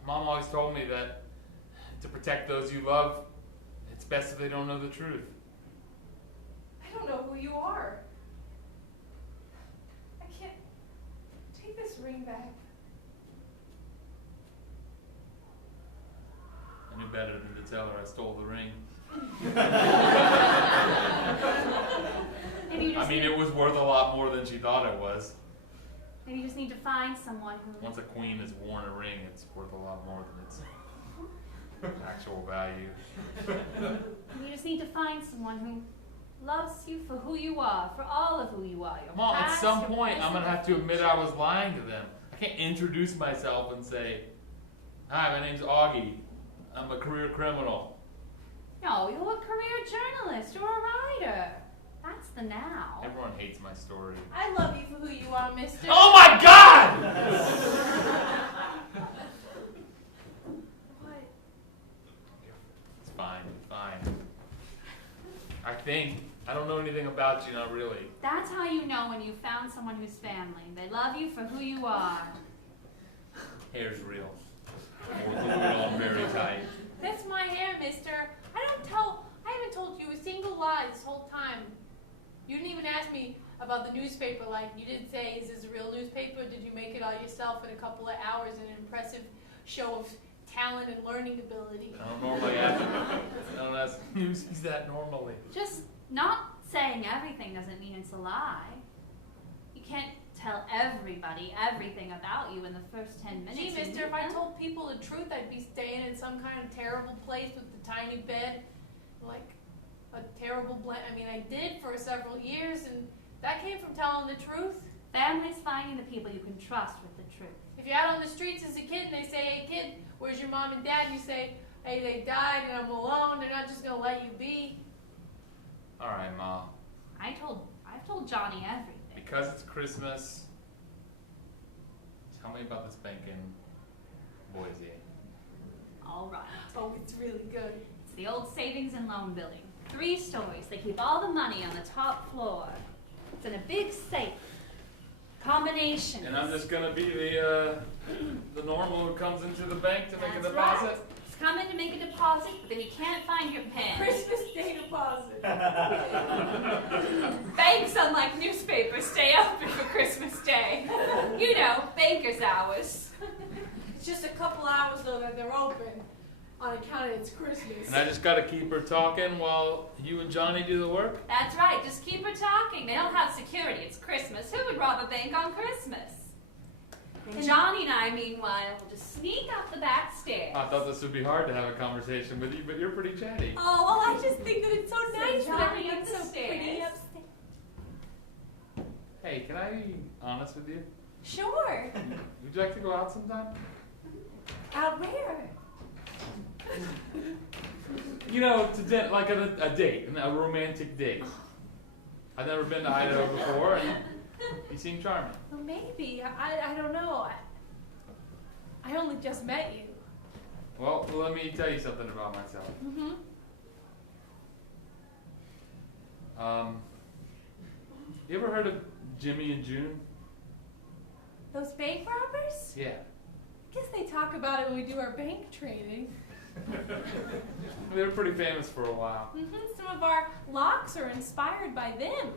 Mom always told me that to protect those you love, it's best if they don't know the truth. I don't know who you are. I can't take this ring back. I knew better than to tell her I stole the ring. Maybe you just I mean, need, it was worth a lot more than she thought it was. maybe you just need to find someone who Once a queen has worn a ring, it's worth a lot more than its actual value. you just need to find someone who loves you for who you are, for all of who you are. Your Mom, at past, some your point, I'm present, going to have to admit I was lying to them. I can't introduce myself and say, "Hi, my name's Augie. I'm a career criminal." No, you're a career journalist or a writer. That's the now. Everyone hates my story. I love you for who you are, mister. Oh my God! What? It's fine, it's fine. I think. I don't know anything about you, not really. That's how you know when you found someone who's family. They love you for who you are. Hair's real. We're glued on very tight. That's my hair, mister. I haven't told you a single lie this whole time. You didn't even ask me about the newspaper. Like, you didn't say, is this a real newspaper? Did you make it all yourself in a couple of hours in an impressive show of talent and learning ability? I don't normally ask. I don't ask news that normally. Just not saying everything doesn't mean it's a lie. You can't tell everybody everything about you in the first 10 minutes. Gee, you mister, meet if I them. told people the truth, I'd be staying in some kind of terrible place with a tiny bed, like a terrible I mean, I did for several years, and that came from telling the truth. Family's finding the people you can trust with the truth. If you're out on the streets as a kid and they say, hey kid, where's your mom and dad? And you say, hey, they died and I'm alone, they're not just gonna let you be. All right, Ma. I've told Johnny everything. Because it's Christmas, tell me about this bank in Boise. All right. Oh, it's really good. It's the old savings and loan building. 3 stories. They keep all the money on the top floor. It's in a big safe. Combinations. And I'm just gonna be the normal who comes into the bank to make a That's deposit. right. Just come in to make a deposit, but then you can't find your pen. Christmas Day deposit. Banks, unlike newspapers, stay open for Christmas Day. You know, banker's hours. It's just a couple hours though that they're open on account of it's Christmas. And I just gotta keep her talking while you and Johnny do the work? That's right, just keep her talking. They don't have security, it's Christmas. Who would rob a bank on Christmas? And Johnny and I, meanwhile, will just sneak up the back stairs. I thought this would be hard to have a conversation with you, but you're pretty chatty. Oh, well, I just think that it's so So nice that Johnny everything's up the so pretty stairs. upstairs. Hey, can I be honest with you? Sure. Would you like to go out sometime? Out where? You know, to like a date, a romantic date. I've never been to Idaho before, and you seem charming. Well, maybe. I don't know. I only just met you. Well, let me tell you something about myself. Mm-hmm. You ever heard of Jimmy and June? Those bank robbers? Yeah. Guess they talk about it when we do our bank training. They were pretty famous for a while. Mm-hmm. Some of our locks are inspired by them.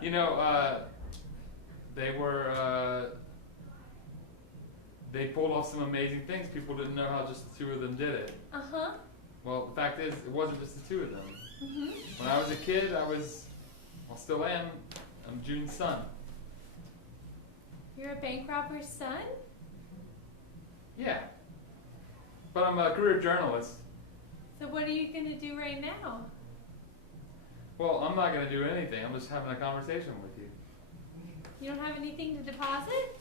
You know, they pulled off some amazing things. People didn't know how just the 2 of them did it. Uh-huh. Well, the fact is, it wasn't just the 2 of them. Mm-hmm. When I was a kid, still am, I'm June's son. You're a bank robber's son? Yeah. But I'm a career journalist. So what are you going to do right now? Well, I'm not going to do anything. I'm just having a conversation with you. You don't have anything to deposit?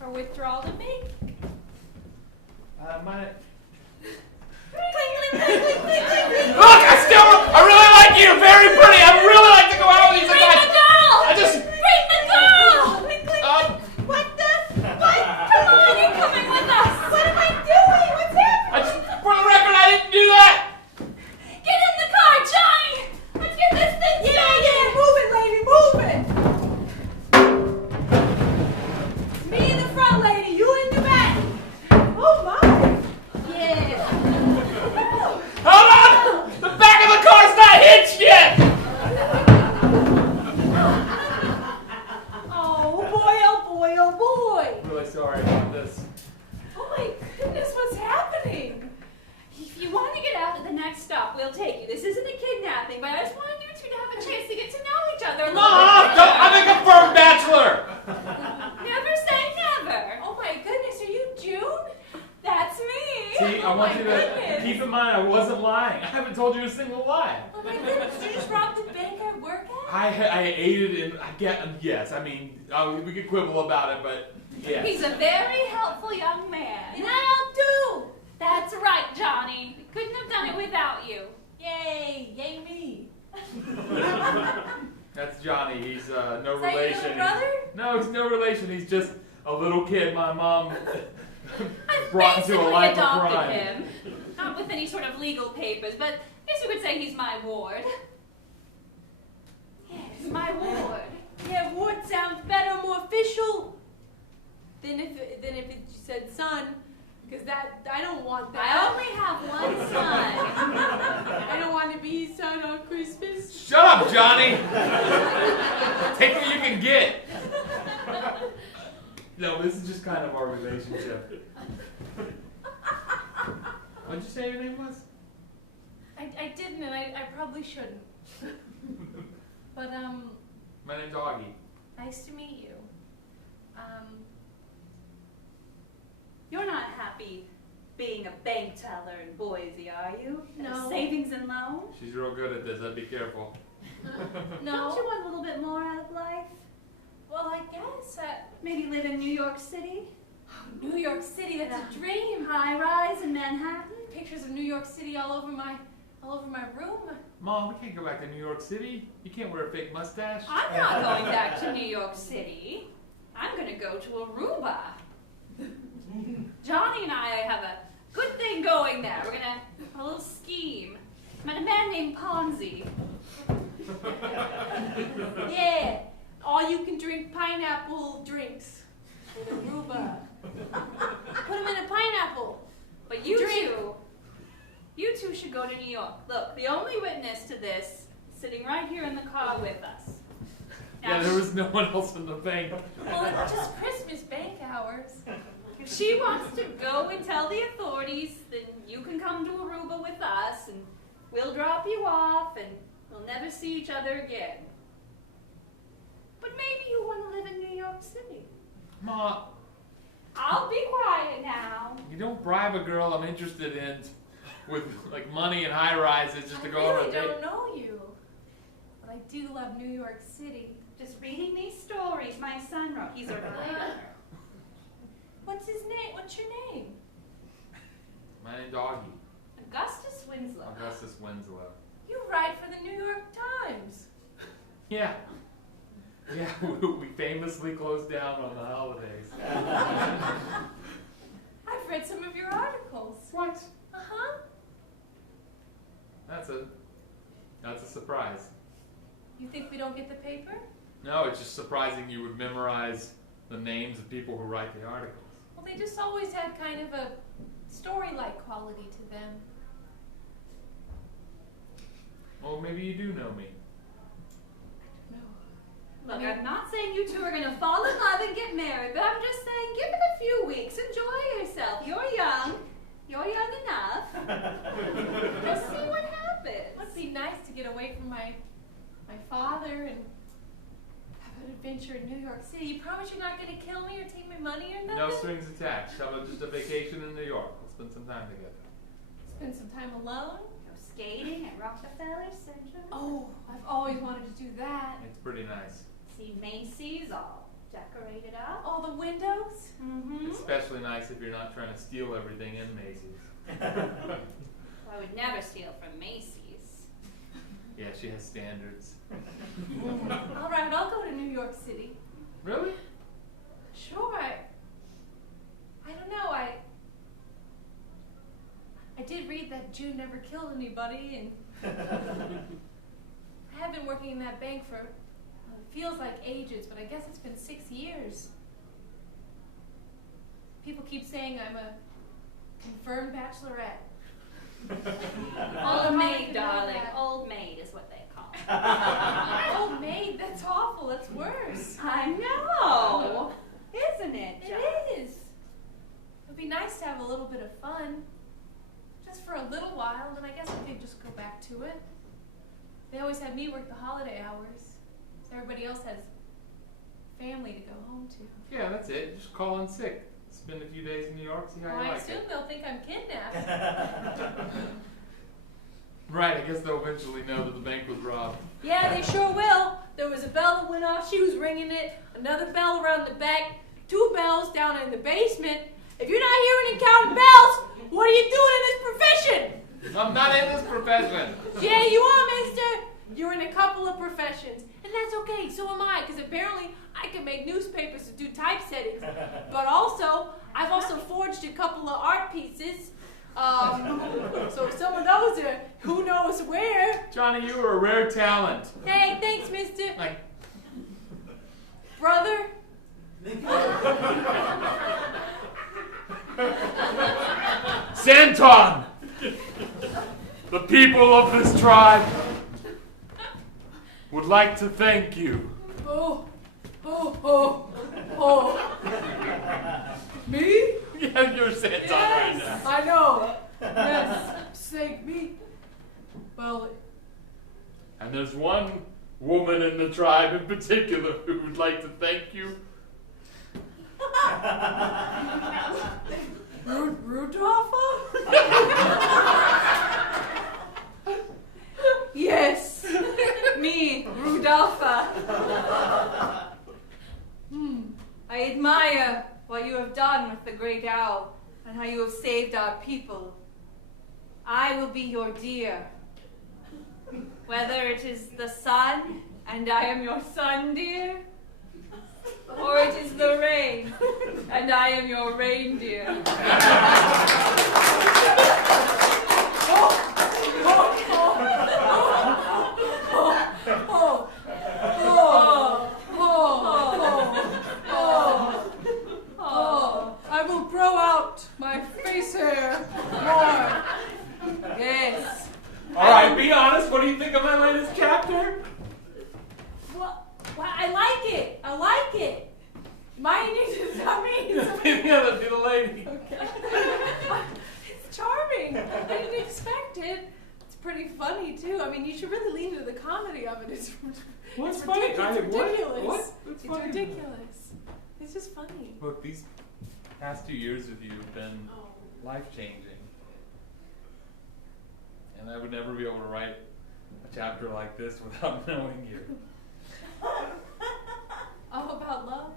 Or withdraw to make? Look, I really like you. You're very pretty. I'd really like to go out with you Bring sometime. the girl! I just. Bring the girl! What the? What? Come on, you're coming with us! What am I doing? What's happening? For the record, I didn't do that. Get in the car, Johnny! Let's get this thing started! Yeah, move it, lady, move it! Me in the front, lady, you in the back. Oh my! Yeah. Hold on! The back of the car's not hitched yet! Oh boy, oh boy, oh boy! I'm really sorry about this. Oh my goodness, what's happening? If you want to get out at the next stop, we'll take you. This isn't a kidnapping, but I just wanted you two to have a chance to get to know each other. I'm a confirmed bachelor! Never say never. Oh my goodness, are you June? That's me. See, I Oh want my you to goodness. keep in mind I wasn't lying. I haven't told you a single lie. Oh my goodness, did you just rob the bank I work at? I aided in, yes, I mean, we could quibble about it, but yes. He's a very helpful young man. And I'll do! That's right, Johnny. We couldn't have done it without you. Yay! Yay me! That's Johnny. He's no Is that your relation. little brother? No, he's no relation. He's just a little kid my mom I've brought into a basically life of adopted crime. him. Not with any sort of legal papers, but I guess you could say he's my ward. Yes, my ward. Yeah, ward sounds better, more official than if it said son, because that I don't want that. I only have one son. I don't want to be his son on Christmas. Shut up, Johnny! Take what you can get. No, this is just kind of our relationship. What'd you say your name was? I didn't, and I probably shouldn't. But My name's Augie. nice to meet you. You're not happy being a bank teller in Boise, are you? No. Savings and loan? She's real good at this. I'd be careful. Don't No. you want a little bit more out of life? Well, I guess Maybe live in New York City? New York City. That's a dream. High rise in Manhattan? Pictures of New York City all over my room. Mom, we can't go back to New York City. You can't wear a fake mustache. I'm not going back to New York City. I'm going to go to Aruba. Johnny and I have a good thing going there. We're going to a little scheme. Met a man named Ponzi. Yeah, all you can drink pineapple drinks in Aruba. Put them in a pineapple. But you Drink. two should go to New York. Look, the only witness to this is sitting right here in the car with us. Now, Yeah, there was no one else in the bank. Well, it's just Christmas bank hours. if she wants to go and tell the authorities, then you can come to Aruba with us, and we'll drop you off, and we'll never see each other again. But maybe you want to live in New York City. Ma, I'll be quiet now. you don't bribe a girl I'm interested in with like money and high rises just to go on I a really date. don't know you, but I do love New York City. Just reading these stories my son wrote. He's a writer. What's his name? What's your name? My name's Augie. Augustus Winslow. Augustus Winslow. You write for the New York Times. Yeah. Yeah, we famously closed down on the holidays. I've read some of your articles. What? Uh-huh. That's a surprise. You think we don't get the paper? No, it's just surprising you would memorize the names of people who write the articles. Well, they just always had kind of a story-like quality to them. Well, maybe you do know me. No. Look, I'm not saying you two are going to fall in love and get married, but I'm just saying give it a few weeks. Enjoy yourself. You're young. You're young enough. Just see what happens. It would be nice to get away from my father and have an adventure in New York City. You promise you're not going to kill me or take my money or nothing? No strings attached. How about just a vacation in New York? We'll spend some time together. Spend some time alone? Go skating at Rockefeller Center. Oh, I've always wanted to do that. It's pretty nice. See Macy's all decorated up. All the windows? Mm-hmm. Especially nice if you're not trying to steal everything in Macy's. I would never steal from Macy's. Yeah, she has standards. All right, I'll go to New York City. Really? Sure, I don't know, I did read that June never killed anybody, and I have been working in that bank for, well, it feels like ages, but I guess it's been 6 years. People keep saying I'm a confirmed bachelorette. Old maid, darling. Old maid is what they call it. Old maid, that's awful, that's worse. I know. Isn't it, John? It is. It'd be nice to have a little bit of fun. Just for a little while, and then I guess I could just go back to it. They always have me work the holiday hours, so everybody else has family to go home to. Yeah, that's it. Just call in sick. Spend a few days in New York, see how Well, you I like assume it. they'll think I'm kidnapped. Right, I guess they'll eventually know that the bank was robbed. Yeah, they sure will. There was a bell that went off, she was ringing it, another bell around the back, 2 bells down in the basement. If you're not hearing and counting bells, What are you doing in this profession? I'm not in this profession. Yeah, you are, mister. You're in a couple of professions. And that's okay, so am I, because apparently I can make newspapers to do typesettings. But also, I've also forged a couple of art pieces. So if some of those are who knows where. Johnny, you are a rare talent. Hey, thanks, mister. Like, Brother. Santon! The people of this tribe would like to thank you. Oh. Me? Yeah, you're Santon right now. I know. Yes, thank me. Well, And there's one woman in the tribe in particular who would like to thank you. Rudolpha? Yes, me, Rudolpha. I admire what you have done with the great owl and how you have saved our people. I will be your deer. Whether it is the sun, and I am your sun, dear, or it is the rain, and I am your reindeer. I will grow out my face hair more. Yes. All right, be honest. What do you think of my latest chapter? Well, I like it. I like it. My initiative is not me. Yeah, that'd be the lady. Okay. It's charming. I didn't expect it. It's pretty funny too. I mean, you should really lean into the comedy of it. What's it's funny? ridiculous. It's ridiculous. What? It's ridiculous. It's just funny. Look, these past 2 years with you have been life-changing. And I would never be able to write a chapter like this without knowing you. Oh, about love?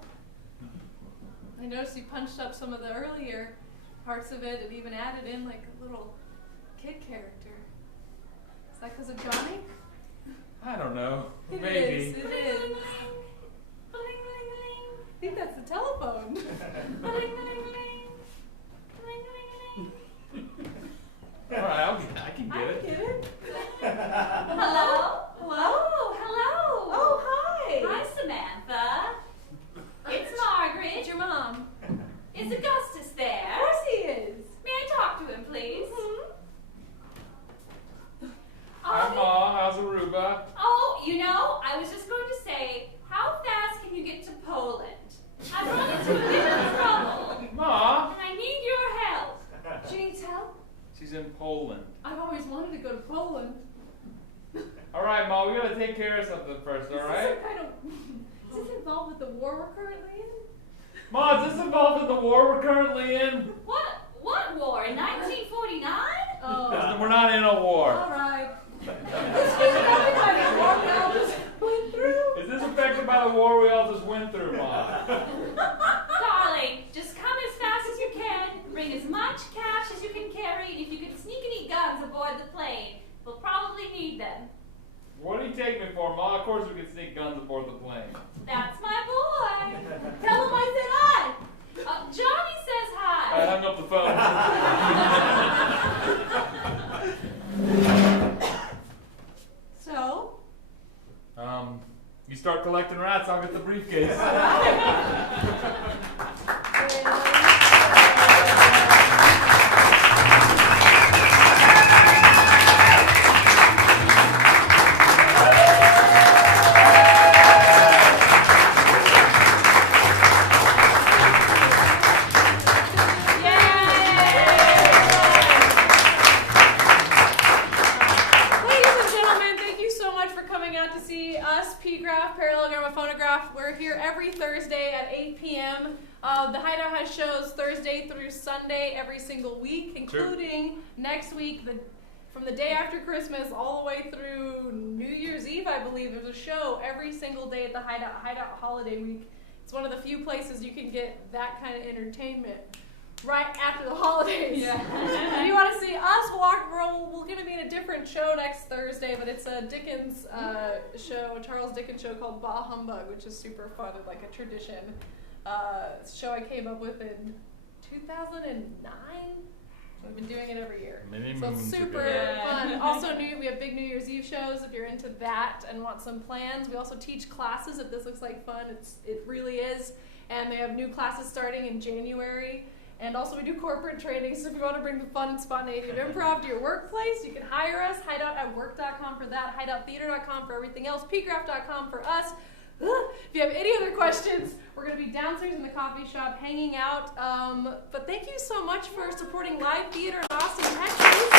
I noticed you punched up some of the earlier parts of it and even added in like a little kid character. Is that because of Johnny? I don't know. It Maybe. is, it is. I think that's the telephone. All right, I can get I it. get it. Hello? Hello? Oh, hello. Oh, hi. Hi, Samantha. It's Margaret. It's your mom. Is Augustus there? Of course he is. May I talk to him, please? Hi, Ma. How's Aruba? Oh, you know, I was just going to say, how fast can you get to Poland? I've run into a bit of trouble, Ma? and I need your help. She needs help. She's in Poland. I've always wanted to go to Poland. All right, Ma. We gotta take care of something first. All right? Is this involved with the war we're currently in? Ma, is this involved in the war we're currently in? What war? In 1949? Oh. We're not in a war. All right. Everybody war we all just went through. Is this affected by the war we all just went through, Ma? Darling, just come as fast as you can, bring as much cash as you can carry, and if you can sneak any guns aboard the plane, we'll probably need them. What do you take me for, Ma? Of course we can sneak guns aboard the plane. That's my boy. Tell him I said hi. Johnny says I hi. hung up the phone. So? You start collecting rats, I'll get the briefcase. Parallelogramophonograph. We're here every Thursday at 8 p.m. The Hideout has shows Thursday through Sunday every single week, including next week, from the day after Christmas all the way through New Year's Eve, I believe. There's a show every single day at the Hideout Holiday Week. It's one of the few places you can get that kind of entertainment. right after the holidays. Yeah. If you want to see us, we're going to be in a different show next Thursday, but it's a Dickens show, a Charles Dickens show called Bah Humbug, which is super fun and like a tradition. Show I came up with in 2009. We've been doing it every year. So it's super fun. Also, we have big New Year's Eve shows if you're into that and want some plans. We also teach classes if this looks like fun. It really is. And they have new classes starting in January. And also we do corporate training, so if you want to bring the fun and spontaneity of improv to your workplace, you can hire us. Hideout@work.com for that, hideouttheater.com for everything else, pgraph.com for us. If you have any other questions, we're going to be downstairs in the coffee shop hanging out. But thank you so much for supporting live theater in Austin, Texas.